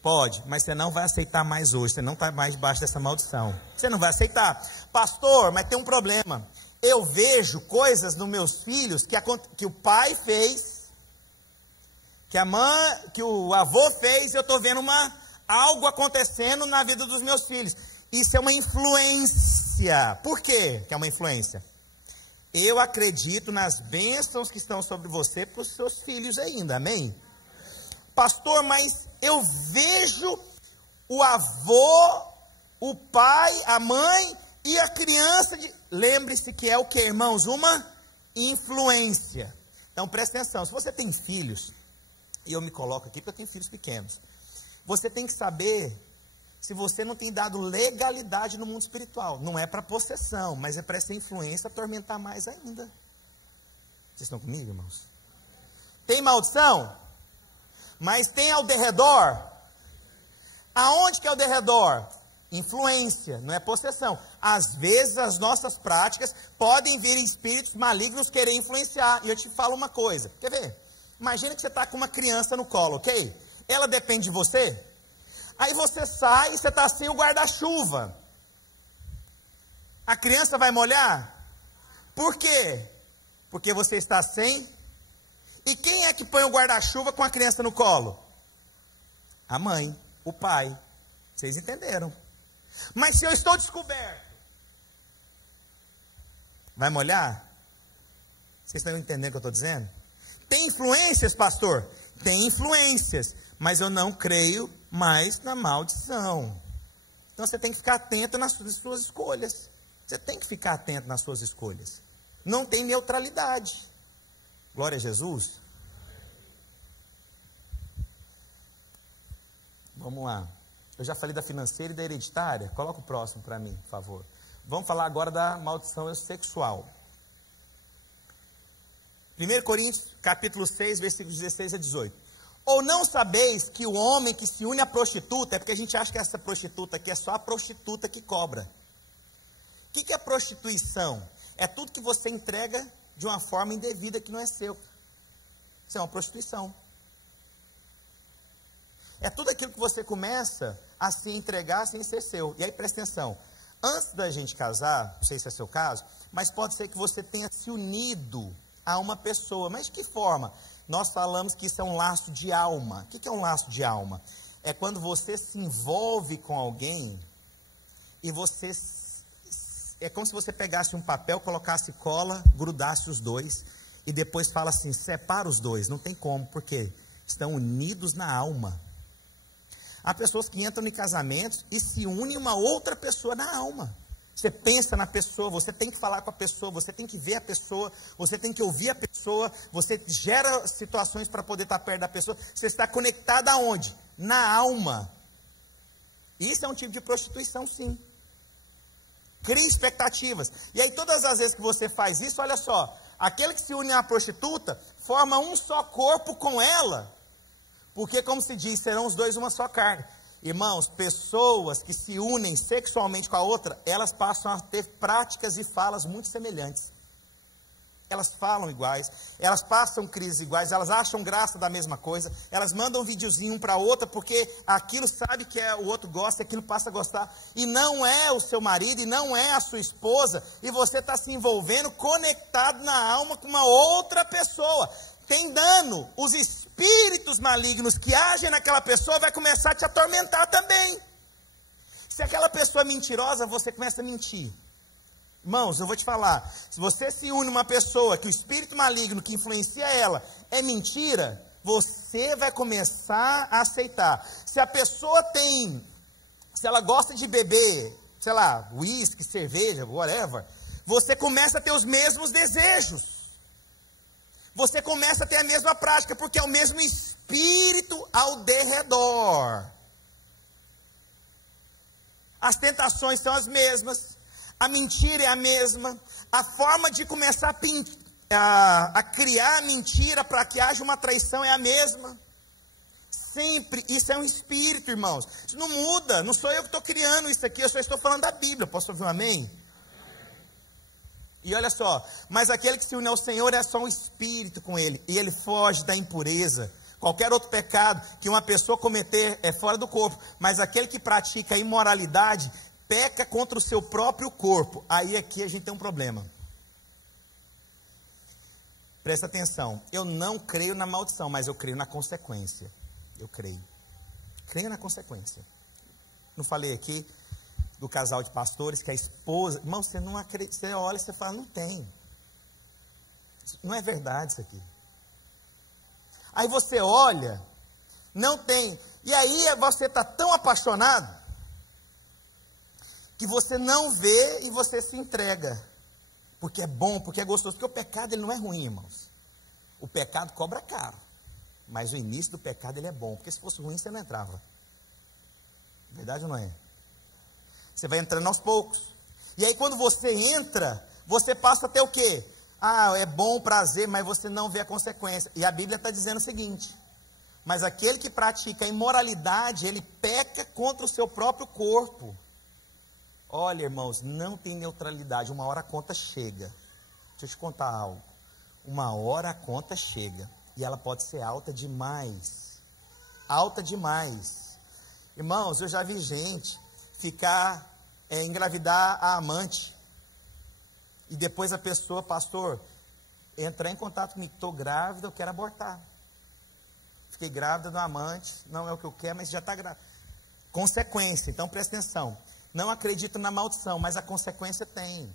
Pode, mas você não vai aceitar mais hoje. Você não está mais debaixo dessa maldição. Você não vai aceitar. Pastor, mas tem um problema. Eu vejo coisas nos meus filhos que o pai fez, que o avô fez, e eu estou vendo algo acontecendo na vida dos meus filhos. Isso é uma influência. Por quê que é uma influência? Eu acredito nas bênçãos que estão sobre você para os seus filhos ainda, amém? Pastor, mas eu vejo o avô, o pai, a mãe e a criança. Lembre-se que é o que, irmãos? Uma influência. Então presta atenção, se você tem filhos, e eu me coloco aqui porque eu tenho filhos pequenos, você tem que saber se você não tem dado legalidade no mundo espiritual. Não é para possessão, mas é para essa influência atormentar mais ainda. Vocês estão comigo, irmãos? Tem maldição? Mas tem ao derredor? Aonde que é o derredor? Influência, não é possessão. Às vezes as nossas práticas podem vir espíritos malignos querer influenciar. E eu te falo uma coisa, quer ver? Imagina que você está com uma criança no colo, ok? Ela depende de você. Aí você sai e você está sem o guarda-chuva. A criança vai molhar? Por quê? Porque você está sem. E quem é que põe o guarda-chuva com a criança no colo? A mãe, o pai. Vocês entenderam? Mas se eu estou descoberto, vai molhar? Vocês estão entendendo o que eu estou dizendo? Tem influências, pastor? Tem influências, mas eu não creio mais na maldição. Então você tem que ficar atento nas suas escolhas. Você tem que ficar atento nas suas escolhas. Não tem neutralidade. Glória a Jesus. Vamos lá. Eu já falei da financeira e da hereditária. Coloca o próximo para mim, por favor. Vamos falar agora da maldição sexual. 1 Coríntios, capítulo 6, versículos 16 a 18. Ou não sabeis que o homem que se une à prostituta, é porque a gente acha que essa prostituta aqui é só a prostituta que cobra. O que é prostituição? É tudo que você entrega de uma forma indevida que não é seu. Isso é uma prostituição. É tudo aquilo que você começa a se entregar sem ser seu. E aí presta atenção, antes da gente casar, não sei se é seu caso, mas pode ser que você tenha se unido a uma pessoa. Mas de que forma? Nós falamos que isso é um laço de alma. O que é um laço de alma? É quando você se envolve com alguém e você... É como se você pegasse um papel, colocasse cola, grudasse os dois e depois fala assim, separa os dois. Não tem como, porque estão unidos na alma. Há pessoas que entram em casamentos e se unem uma outra pessoa na alma. Você pensa na pessoa, você tem que falar com a pessoa, você tem que ver a pessoa, você tem que ouvir a pessoa, você gera situações para poder estar perto da pessoa. Você está conectado aonde? Na alma. Isso é um tipo de prostituição, sim. Cria expectativas. E aí todas as vezes que você faz isso, olha só, aquele que se une à prostituta, forma um só corpo com ela. Porque, como se diz, serão os dois uma só carne. Irmãos, pessoas que se unem sexualmente com a outra, elas passam a ter práticas e falas muito semelhantes. Elas falam iguais, elas passam crises iguais, elas acham graça da mesma coisa, elas mandam um videozinho um para a outra, porque aquilo sabe que o outro gosta e aquilo passa a gostar. E não é o seu marido, e não é a sua esposa, e você está se envolvendo, conectado na alma com uma outra pessoa. Tem dano. Os espíritos malignos que agem naquela pessoa vai começar a te atormentar também. Se aquela pessoa é mentirosa, você começa a mentir. Irmãos, eu vou te falar, se você se une a uma pessoa que o espírito maligno que influencia ela é mentira, você vai começar a aceitar. Se a pessoa se ela gosta de beber, sei lá, uísque, cerveja, whatever, você começa a ter os mesmos desejos. Você começa a ter a mesma prática, porque é o mesmo espírito ao derredor. As tentações são as mesmas. A mentira é a mesma, a forma de começar a criar a mentira para que haja uma traição é a mesma. Sempre, isso é um espírito, irmãos. Isso não muda, não sou eu que estou criando isso aqui, eu só estou falando da Bíblia. Posso ouvir um amém? E olha só, mas aquele que se une ao Senhor é só um espírito com Ele, e ele foge da impureza. Qualquer outro pecado que uma pessoa cometer é fora do corpo, mas aquele que pratica a imoralidade peca contra o seu próprio corpo. Aí aqui a gente tem um problema. Presta atenção. Eu não creio na maldição, mas eu creio na consequência. Eu creio. Creio na consequência. Não falei aqui do casal de pastores que a esposa... Irmão, você não acredita. Você olha e você fala, não tem. Não é verdade isso aqui. Aí você olha, não tem. E aí você está tão apaixonado que você não vê e você se entrega, porque é bom, porque é gostoso, porque o pecado ele não é ruim, irmãos. O pecado cobra caro, mas o início do pecado ele é bom, porque se fosse ruim você não entrava. Verdade ou não é? Você vai entrando aos poucos, e aí quando você entra, você passa a ter o quê? Ah, é bom o prazer, mas você não vê a consequência, e a Bíblia está dizendo o seguinte, mas aquele que pratica a imoralidade, ele peca contra o seu próprio corpo. Olha, irmãos, não tem neutralidade. Uma hora a conta chega. Deixa eu te contar algo. Uma hora a conta chega. E ela pode ser alta demais. Alta demais. Irmãos, eu já vi gente engravidar a amante. E depois a pessoa, pastor, entrar em contato comigo. Estou grávida, eu quero abortar. Fiquei grávida do amante. Não é o que eu quero, mas já está grávida. Consequência. Então presta atenção. Não acredito na maldição, mas a consequência tem.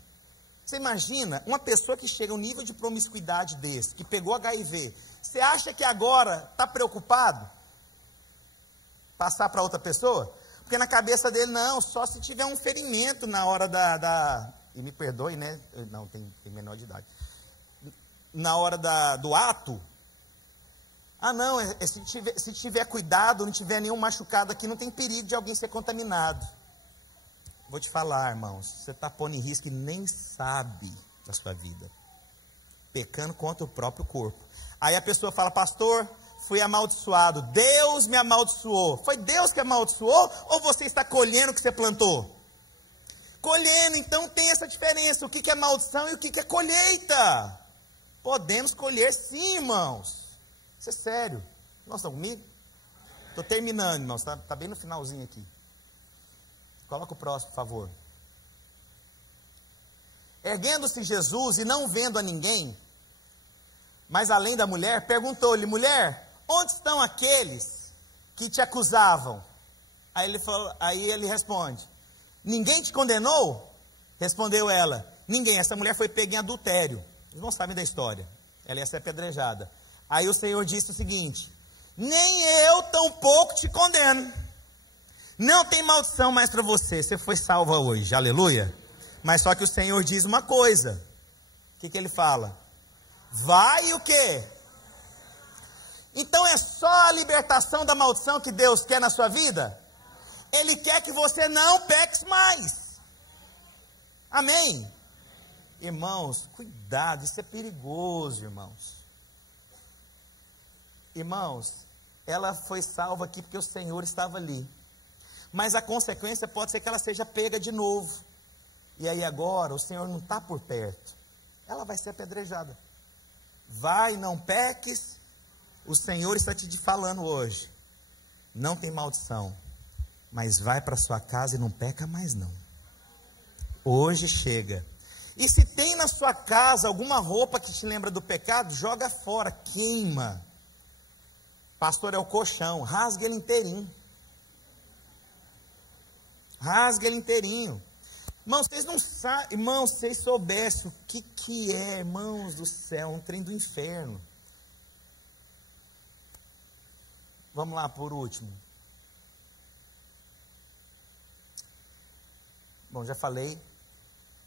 Você imagina uma pessoa que chega a um nível de promiscuidade desse, que pegou HIV, você acha que agora está preocupado? Passar para outra pessoa? Porque na cabeça dele, não, só se tiver um ferimento na hora e me perdoe, né? Não, tem menor de idade. Na hora do ato. Ah, não, se tiver cuidado, não tiver nenhum machucado aqui, não tem perigo de alguém ser contaminado. Vou te falar, irmãos, você está pondo em risco e nem sabe da sua vida. Pecando contra o próprio corpo. Aí a pessoa fala, pastor, fui amaldiçoado. Deus me amaldiçoou. Foi Deus que amaldiçoou ou você está colhendo o que você plantou? Colhendo, então tem essa diferença. O que é maldição e o que é colheita? Podemos colher sim, irmãos. Isso é sério. Nós estão comigo? Estou terminando, irmãos. Está bem no finalzinho aqui. Coloca o próximo, por favor. Erguendo-se Jesus e não vendo a ninguém, mas além da mulher, perguntou-lhe, mulher, onde estão aqueles que te acusavam? Aí ele responde, ninguém te condenou? Respondeu ela, ninguém. Essa mulher foi pega em adultério. Vocês não sabem da história. Ela ia ser apedrejada. Aí o Senhor disse o seguinte, nem eu tampouco te condeno. Não tem maldição mais para você. Você foi salva hoje, aleluia. Mas só que o Senhor diz uma coisa. O que ele fala? Vai o quê? Então é só a libertação da maldição que Deus quer na sua vida? Ele quer que você não peque mais. Amém? Irmãos, cuidado, isso é perigoso, irmãos. Irmãos, ela foi salva aqui porque o Senhor estava ali. Mas a consequência pode ser que ela seja pega de novo. E aí agora o Senhor não está por perto. Ela vai ser apedrejada. Vai, não peques. O Senhor está te falando hoje. Não tem maldição. Mas vai para sua casa e não peca mais não. Hoje chega. E se tem na sua casa alguma roupa que te lembra do pecado, joga fora, queima. Pastor, é o colchão, rasga ele inteirinho. Rasga ele inteirinho. Irmãos, vocês não sabem, irmãos, se vocês soubessem o que é, irmãos do céu, um trem do inferno. Vamos lá, por último. Bom, já falei,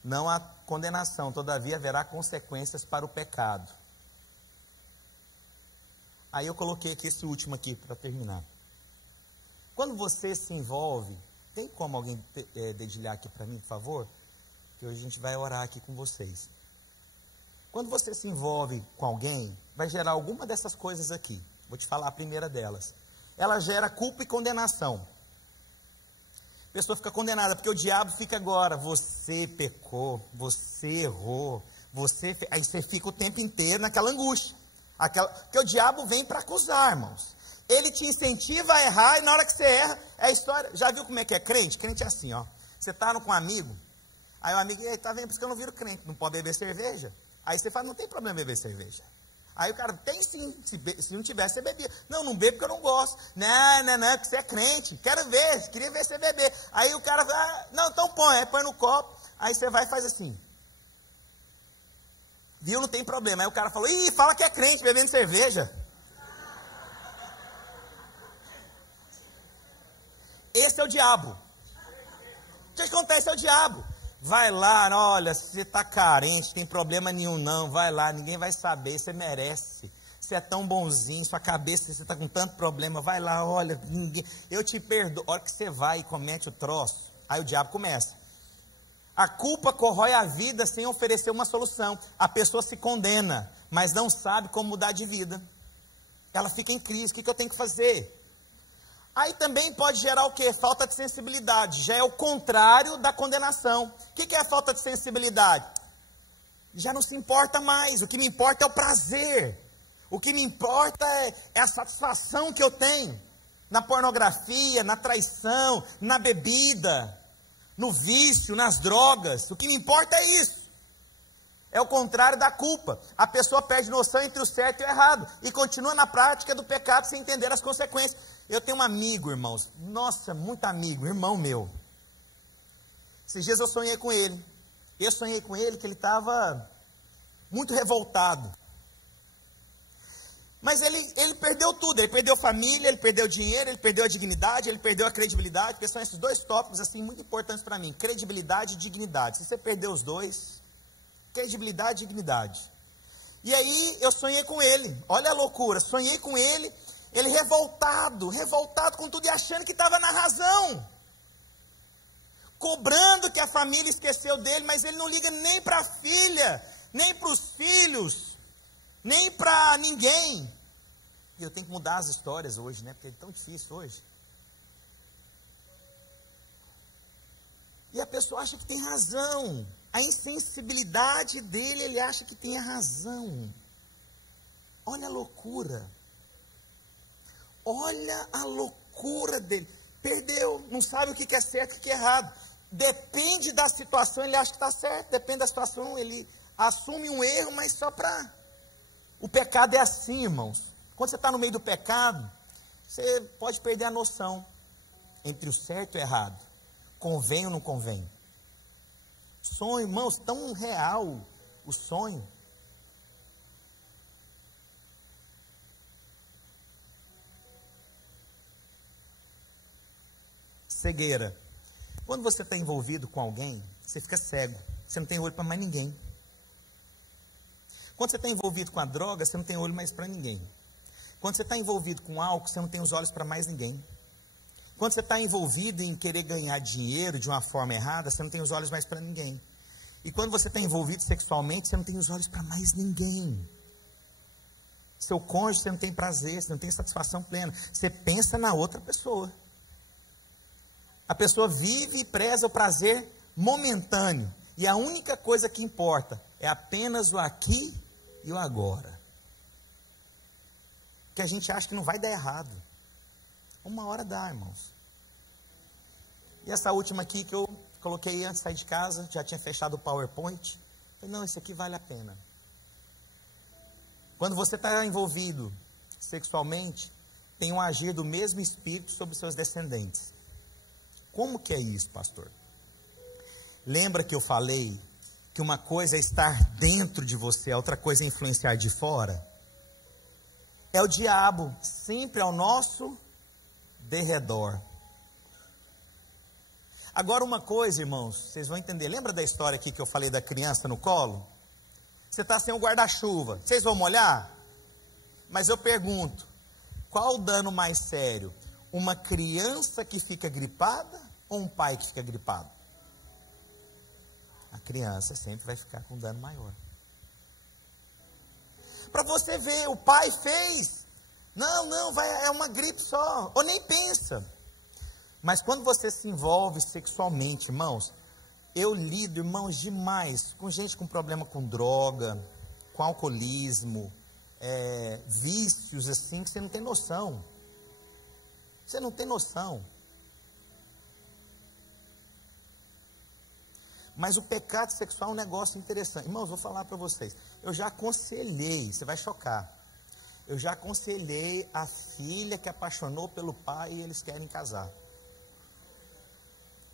não há condenação, todavia haverá consequências para o pecado. Aí eu coloquei aqui esse último aqui para terminar. Quando você se envolve, tem como alguém dedilhar aqui para mim, por favor? Que hoje a gente vai orar aqui com vocês. Quando você se envolve com alguém, vai gerar alguma dessas coisas aqui. Vou te falar a primeira delas. Ela gera culpa e condenação. A pessoa fica condenada, porque o diabo fica agora, você pecou, você errou, aí você fica o tempo inteiro naquela angústia. Porque o diabo vem para acusar, irmãos. Ele te incentiva a errar, e na hora que você erra, é a história. Já viu como é que é crente? Crente é assim, ó. Você está com um amigo, aí o amigo, tá vendo, por isso que eu não viro crente, não pode beber cerveja. Aí você fala, não tem problema beber cerveja. Aí o cara, tem sim, se não tivesse, você bebia. Não bebo porque eu não gosto. Não, porque você é crente, queria ver você beber. Aí o cara vai, não, então põe no copo. Aí você vai e faz assim. Viu, não tem problema. Aí o cara falou, fala que é crente bebendo cerveja. Esse é o diabo. O que acontece? É o diabo. Vai lá, olha, se você está carente, tem problema nenhum não, vai lá, ninguém vai saber, você merece. Você é tão bonzinho, sua cabeça, você está com tanto problema, vai lá, olha, eu te perdoo. A hora que você vai e comete o troço, aí o diabo começa. A culpa corrói a vida sem oferecer uma solução. A pessoa se condena, mas não sabe como mudar de vida. Ela fica em crise, o que eu tenho que fazer? Aí também pode gerar o quê? Falta de sensibilidade. Já é o contrário da condenação. O que é a falta de sensibilidade? Já não se importa mais. O que me importa é o prazer. O que me importa é a satisfação que eu tenho. Na pornografia, na traição, na bebida, no vício, nas drogas. O que me importa é isso. É o contrário da culpa. A pessoa perde noção entre o certo e o errado. E continua na prática do pecado sem entender as consequências. Eu tenho um amigo, irmãos. Nossa, muito amigo, irmão meu. Esses dias eu sonhei com ele. Eu sonhei com ele que ele estava muito revoltado. Mas ele perdeu tudo. Ele perdeu família, ele perdeu dinheiro, ele perdeu a dignidade, ele perdeu a credibilidade. Porque são esses dois tópicos assim, muito importantes para mim. Credibilidade e dignidade. Se você perdeu os dois, credibilidade e dignidade. E aí eu sonhei com ele. Olha a loucura. Sonhei com ele. Ele revoltado com tudo e achando que estava na razão. Cobrando que a família esqueceu dele, mas ele não liga nem para a filha, nem para os filhos, nem para ninguém. E eu tenho que mudar as histórias hoje, né? Porque é tão difícil hoje. E a pessoa acha que tem razão. A insensibilidade dele, ele acha que tem a razão. Olha a loucura. Olha a loucura dele. Perdeu, não sabe o que é certo e o que é errado. Depende da situação, ele acha que está certo. Depende da situação, ele assume um erro, mas só para... O pecado é assim, irmãos. Quando você está no meio do pecado, você pode perder a noção entre o certo e o errado. Convém ou não convém? Sonho, irmãos, tão real o sonho. Cegueira. Quando você está envolvido com alguém, você fica cego. Você não tem olho para mais ninguém. Quando você está envolvido com a droga, você não tem olho mais para ninguém. Quando você está envolvido com álcool, você não tem os olhos para mais ninguém. Quando você está envolvido em querer ganhar dinheiro de uma forma errada, você não tem os olhos mais para ninguém. E quando você está envolvido sexualmente, você não tem os olhos para mais ninguém. Seu cônjuge, você não tem prazer, você não tem satisfação plena. Você pensa na outra pessoa. A pessoa vive e preza o prazer momentâneo. E a única coisa que importa é apenas o aqui e o agora. Que a gente acha que não vai dar errado. Uma hora dá, irmãos. E essa última aqui que eu coloquei antes de sair de casa, já tinha fechado o PowerPoint. Falei, não, isso aqui vale a pena. Quando você está envolvido sexualmente, tem um agir do mesmo Espírito sobre seus descendentes. Como que é isso, pastor? Lembra que eu falei que uma coisa é estar dentro de você, a outra coisa é influenciar de fora? É o diabo sempre ao nosso derredor. Agora uma coisa, irmãos, vocês vão entender. Lembra da história aqui que eu falei da criança no colo? Você está sem o guarda-chuva, vocês vão molhar? Mas eu pergunto, qual o dano mais sério? Uma criança que fica gripada ou um pai que fica gripado? A criança sempre vai ficar com dano maior. Para você ver, o pai fez. Não, é uma gripe só. Ou nem pensa. Mas quando você se envolve sexualmente, irmãos, eu lido, irmãos, demais com gente com problema com droga, com alcoolismo, vícios assim, que você não tem noção. Você não tem noção. Mas o pecado sexual é um negócio interessante. Irmãos, vou falar para vocês. Eu já aconselhei, você vai chocar. Eu já aconselhei a filha que apaixonou pelo pai e eles querem casar.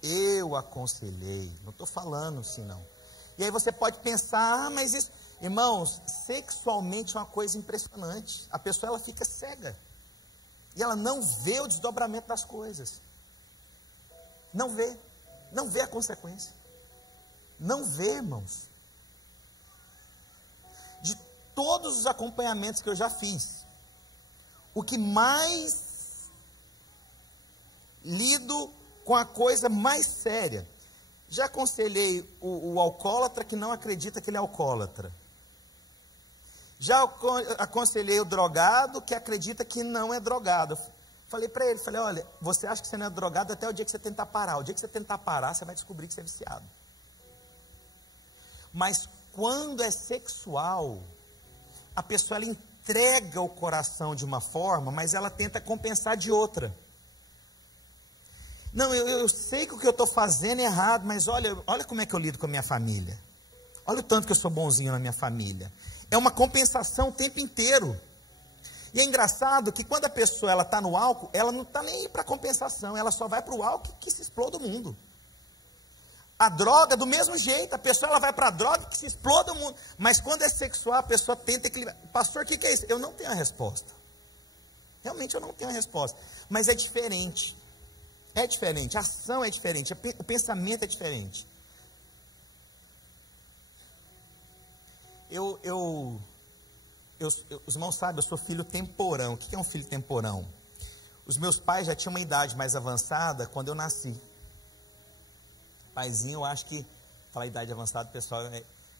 Eu aconselhei, não estou falando assim não. E aí você pode pensar, mas isso... Irmãos, sexualmente é uma coisa impressionante. A pessoa ela fica cega. E ela não vê o desdobramento das coisas. Não vê a consequência. Não vê, irmãos. De todos os acompanhamentos que eu já fiz, o que mais lido com a coisa mais séria, já aconselhei o alcoólatra que não acredita que ele é alcoólatra. Já aconselhei o drogado que acredita que não é drogado. Falei para ele, olha, você acha que você não é drogado até o dia que você tentar parar. O dia que você tentar parar, você vai descobrir que você é viciado. Mas quando é sexual, a pessoa ela entrega o coração de uma forma, mas ela tenta compensar de outra. Não, eu sei que o que eu estou fazendo é errado, mas olha como é que eu lido com a minha família. Olha o tanto que eu sou bonzinho na minha família. É uma compensação o tempo inteiro. E é engraçado que quando a pessoa está no álcool, ela não está nem aí para compensação, ela só vai para o álcool que se exploda o mundo. A droga, do mesmo jeito, a pessoa ela vai para a droga que se exploda o mundo. Mas quando é sexual, a pessoa tenta equilibrar. Pastor, o que é isso? Eu não tenho a resposta. Realmente eu não tenho a resposta. Mas é diferente. É diferente. A ação é diferente. O pensamento é diferente. Os irmãos sabem, eu sou filho temporão. O que é um filho temporão? Os meus pais já tinham uma idade mais avançada quando eu nasci. Paizinho, eu acho que, falar idade avançada, pessoal,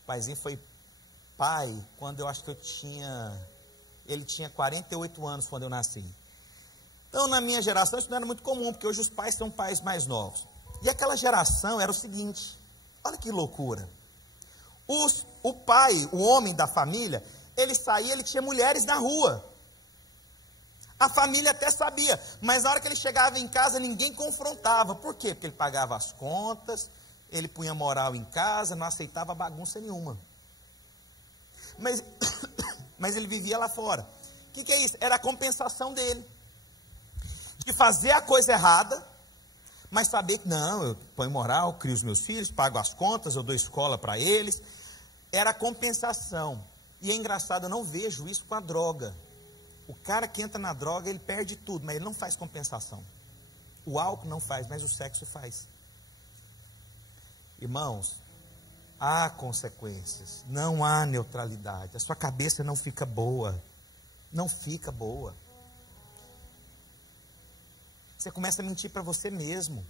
paizinho foi pai quando eu acho que ele tinha 48 anos quando eu nasci. Então, na minha geração, isso não era muito comum, porque hoje os pais são pais mais novos. E aquela geração era o seguinte, olha que loucura. O pai, o homem da família, ele saía, ele tinha mulheres na rua. A família até sabia, mas na hora que ele chegava em casa, ninguém confrontava. Por quê? Porque ele pagava as contas, ele punha moral em casa, não aceitava bagunça nenhuma. Mas ele vivia lá fora. O que é isso? Era a compensação dele. De fazer a coisa errada, mas saber que não, eu ponho moral, crio os meus filhos, pago as contas, eu dou escola para eles. Era a compensação. E é engraçado, eu não vejo isso com a droga. O cara que entra na droga, ele perde tudo, mas ele não faz compensação. O álcool não faz, mas o sexo faz. Irmãos, há consequências, não há neutralidade. A sua cabeça não fica boa. Não fica boa. Você começa a mentir para você mesmo.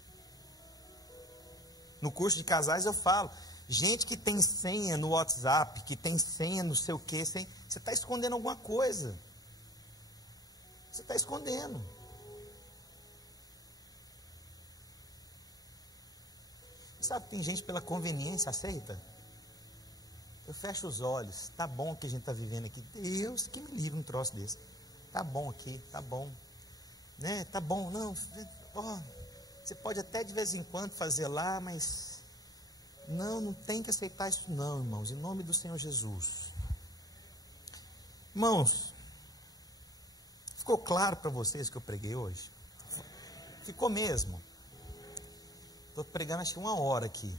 No curso de casais eu falo, gente que tem senha no WhatsApp, que tem senha no sei o quê, você está escondendo alguma coisa. Você está escondendo. Sabe que tem gente pela conveniência aceita? Eu fecho os olhos, tá bom o que a gente está vivendo aqui. Deus que me livre um troço desse. Tá bom aqui, tá bom. Né? Tá bom, não. Ó, você pode até de vez em quando fazer lá, mas não tem que aceitar isso não, irmãos, em nome do Senhor Jesus. Irmãos, ficou claro para vocês o que eu preguei hoje? Ficou mesmo. Estou pregando acho que 1 hora aqui.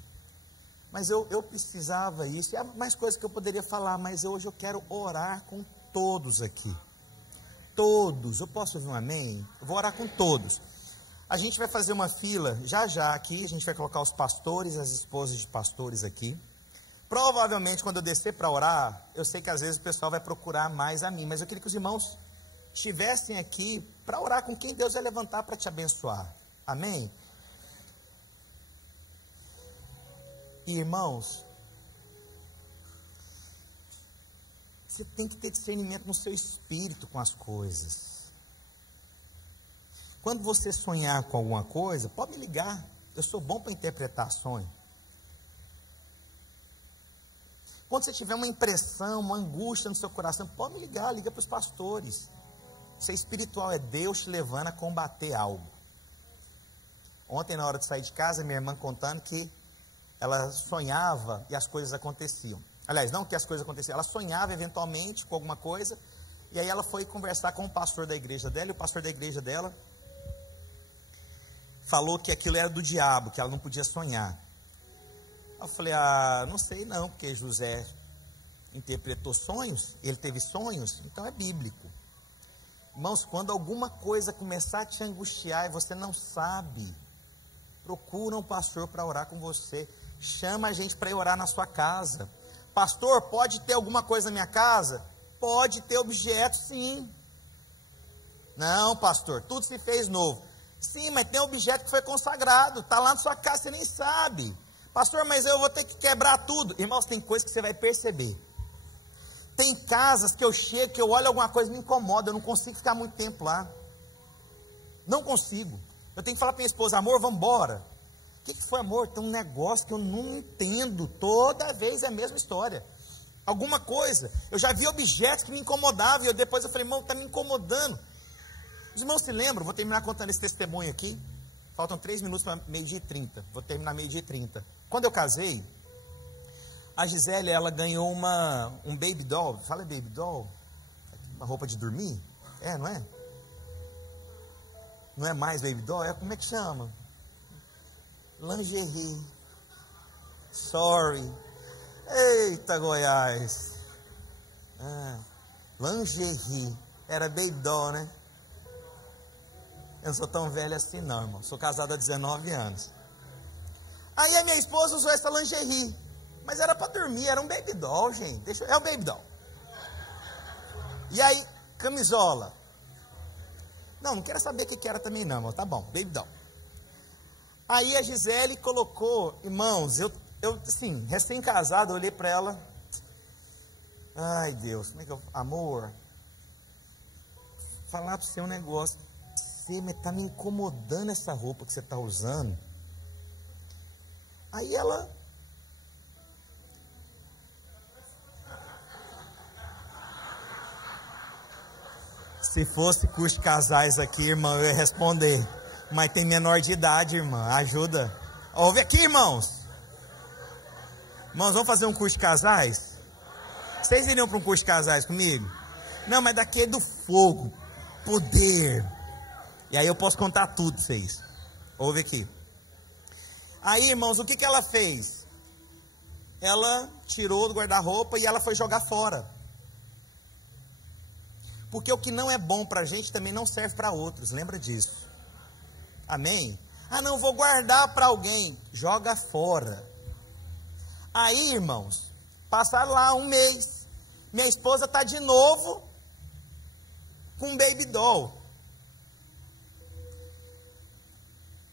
Mas eu precisava isso. E há mais coisas que eu poderia falar, mas hoje eu quero orar com todos aqui. Todos. Eu posso ouvir um amém? Eu vou orar com todos. A gente vai fazer uma fila já aqui. A gente vai colocar os pastores, as esposas de pastores aqui. Provavelmente quando eu descer para orar, eu sei que às vezes o pessoal vai procurar mais a mim. Mas eu queria que os irmãos estivessem aqui para orar com quem Deus vai levantar para te abençoar. Amém? E, irmãos, você tem que ter discernimento no seu espírito com as coisas. Quando você sonhar com alguma coisa, pode me ligar. Eu sou bom para interpretar sonho. Quando você tiver uma impressão, uma angústia no seu coração, pode me ligar, liga para os pastores. Ser espiritual é Deus te levando a combater algo. Ontem, na hora de sair de casa, minha irmã contando que ela sonhava e as coisas aconteciam. Aliás, não que as coisas aconteciam, ela sonhava eventualmente com alguma coisa, e aí ela foi conversar com o pastor da igreja dela, e o pastor da igreja dela falou que aquilo era do diabo, que ela não podia sonhar. Eu falei, não sei não, porque José interpretou sonhos, ele teve sonhos, então é bíblico. Irmãos, quando alguma coisa começar a te angustiar e você não sabe, procura um pastor para orar com você. Chama a gente para ir orar na sua casa. Pastor, pode ter alguma coisa na minha casa? Pode ter objeto, sim. Não, pastor, tudo se fez novo. Sim, mas tem objeto que foi consagrado, está lá na sua casa, você nem sabe. Pastor, mas eu vou ter que quebrar tudo. Irmãos, tem coisa que você vai perceber. Tem casas que eu chego, que eu olho alguma coisa e me incomoda, eu não consigo ficar muito tempo lá. Não consigo. Eu tenho que falar para minha esposa, amor, vamos embora. O que foi, amor? Tem um negócio que eu não entendo. Toda vez é a mesma história. Alguma coisa. Eu já vi objetos que me incomodavam. E depois eu falei, irmão, está me incomodando. Os irmãos se lembram? Vou terminar contando esse testemunho aqui. Faltam 3 minutos para 12h30. Vou terminar 12h30. Quando eu casei, a Gisele, ela ganhou um baby doll. Fala baby doll? Uma roupa de dormir? É, não é? Não é mais baby doll? Como é que chama? Lingerie. Sorry. Eita, Goiás. Lingerie. Era baby doll, né? Eu não sou tão velho assim não, irmão. Sou casado há 19 anos. Aí a minha esposa usou essa lingerie. Mas era para dormir, era um baby doll, gente. É um baby doll. E aí, camisola. Não quero saber o que era também não, irmão. Tá bom, baby doll. Aí a Gisele colocou, irmãos, eu assim, recém-casado, eu olhei para ela. Ai, Deus, como é que eu... Amor, falar para você um negócio. Você está me incomodando essa roupa que você está usando. Aí ela... Se fosse curso de casais aqui, irmão, eu ia responder. Mas tem menor de idade, irmã. Ajuda. Ouve aqui, irmãos. Irmãos, vamos fazer um curso de casais? Vocês iriam para um curso de casais comigo? Não, mas daqui é do fogo. Poder. E aí eu posso contar tudo pra vocês. Ouve aqui. Aí, irmãos, o que ela fez? Ela tirou do guarda-roupa e ela foi jogar fora. Porque o que não é bom para a gente também não serve para outros. Lembra disso. Amém? Não, vou guardar para alguém. Joga fora. Aí, irmãos, passaram lá 1 mês. Minha esposa está de novo com um baby doll.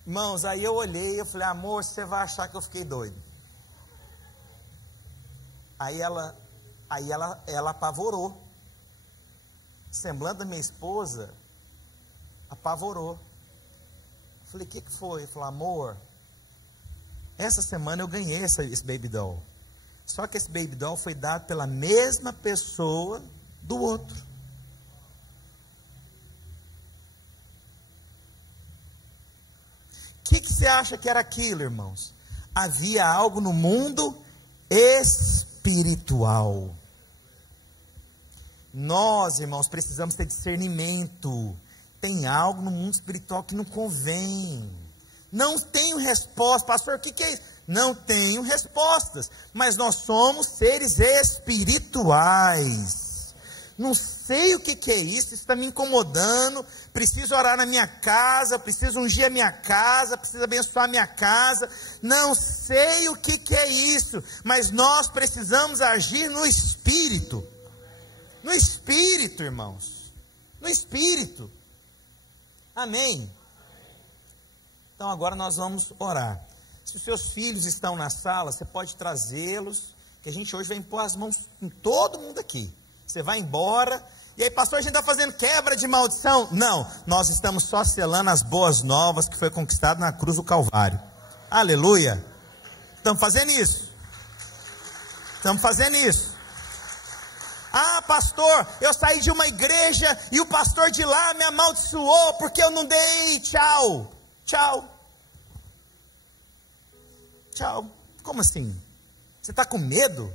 Irmãos, aí eu olhei, eu falei, amor, você vai achar que eu fiquei doido. Aí ela apavorou. O semblante da minha esposa apavorou. Eu falei, o que foi? Eu falei, amor, essa semana eu ganhei esse baby doll. Só que esse baby doll foi dado pela mesma pessoa do outro. O que você acha que era aquilo, irmãos? Havia algo no mundo espiritual. Nós, irmãos, precisamos ter discernimento. Tem algo no mundo espiritual que não convém. Não tenho resposta. Pastor, o que é isso? Não tenho respostas. Mas nós somos seres espirituais. Não sei o que é isso está me incomodando. Preciso orar na minha casa, preciso ungir a minha casa, preciso abençoar a minha casa. Não sei o que é isso, mas nós precisamos agir no Espírito. No Espírito, irmãos. No Espírito. Amém. Então agora nós vamos orar. Se os seus filhos estão na sala, você pode trazê-los, que a gente hoje vai impor as mãos em todo mundo aqui. Você vai embora, e aí, pastor, a gente está fazendo quebra de maldição? Não, nós estamos só selando as boas novas que foi conquistado na cruz do Calvário. Aleluia. Estamos fazendo isso. Estamos fazendo isso. Ah, pastor, eu saí de uma igreja e o pastor de lá me amaldiçoou porque eu não dei tchau. Tchau. Tchau. Como assim? Você está com medo?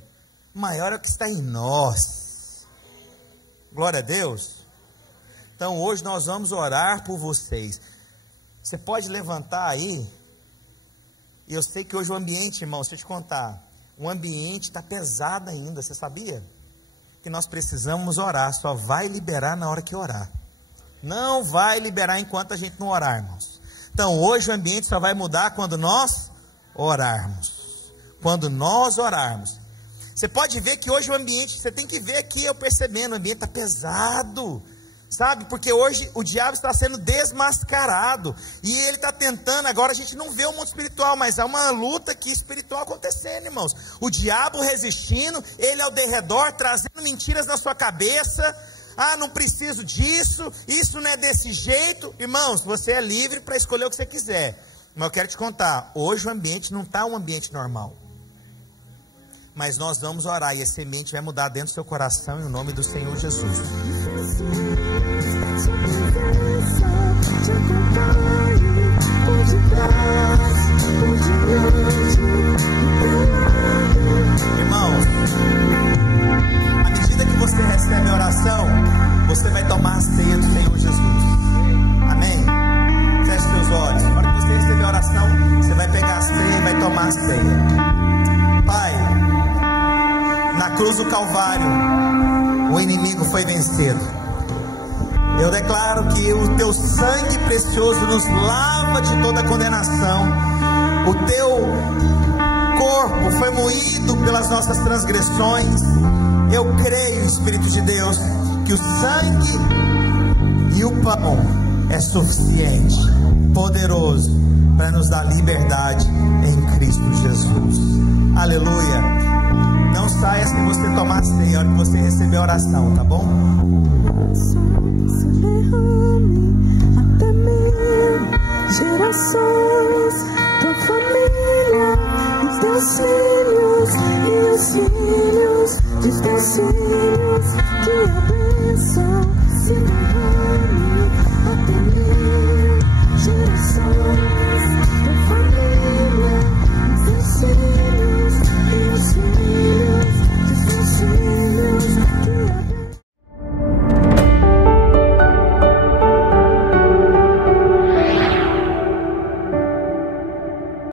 Maior é o que está em nós. Glória a Deus. Então hoje nós vamos orar por vocês. Você pode levantar aí. E eu sei que hoje o ambiente, irmão, deixa eu te contar, o ambiente está pesado ainda, você sabia? Que nós precisamos orar, só vai liberar na hora que orar. Não vai liberar enquanto a gente não orar, irmãos. Então hoje o ambiente só vai mudar quando nós orarmos. Quando nós orarmos. Você pode ver que hoje o ambiente, você tem que ver aqui, eu percebendo, o ambiente está pesado, sabe? Porque hoje o diabo está sendo desmascarado, e ele está tentando, agora a gente não vê o mundo espiritual, mas há uma luta aqui espiritual acontecendo, irmãos. O diabo resistindo, ele ao derredor, trazendo mentiras na sua cabeça. Ah, não preciso disso, isso não é desse jeito. Irmãos, você é livre para escolher o que você quiser, mas eu quero te contar, hoje o ambiente não está um ambiente normal. Mas nós vamos orar e esse ambiente vai mudar dentro do seu coração em nome do Senhor Jesus. Irmãos, à medida que você recebe a oração, você vai tomar a ceia do Senhor Jesus. Amém? Feche seus olhos. Na hora que você receber a oração, você vai pegar a ceia e vai tomar a ceia. Pai, na cruz do Calvário, o inimigo foi vencido. Eu declaro que o teu sangue precioso nos lava de toda condenação. O teu corpo foi moído pelas nossas transgressões. Eu creio, Espírito de Deus, que o sangue e o pão é suficiente, poderoso, para nos dar liberdade em Cristo Jesus. Aleluia. Não saia se você tomar ceia, a hora que você receber a oração, tá bom? Até mil gerações, tua família e teus filhos e os filhos de teus filhos, que a bênção se derrame até mil gerações.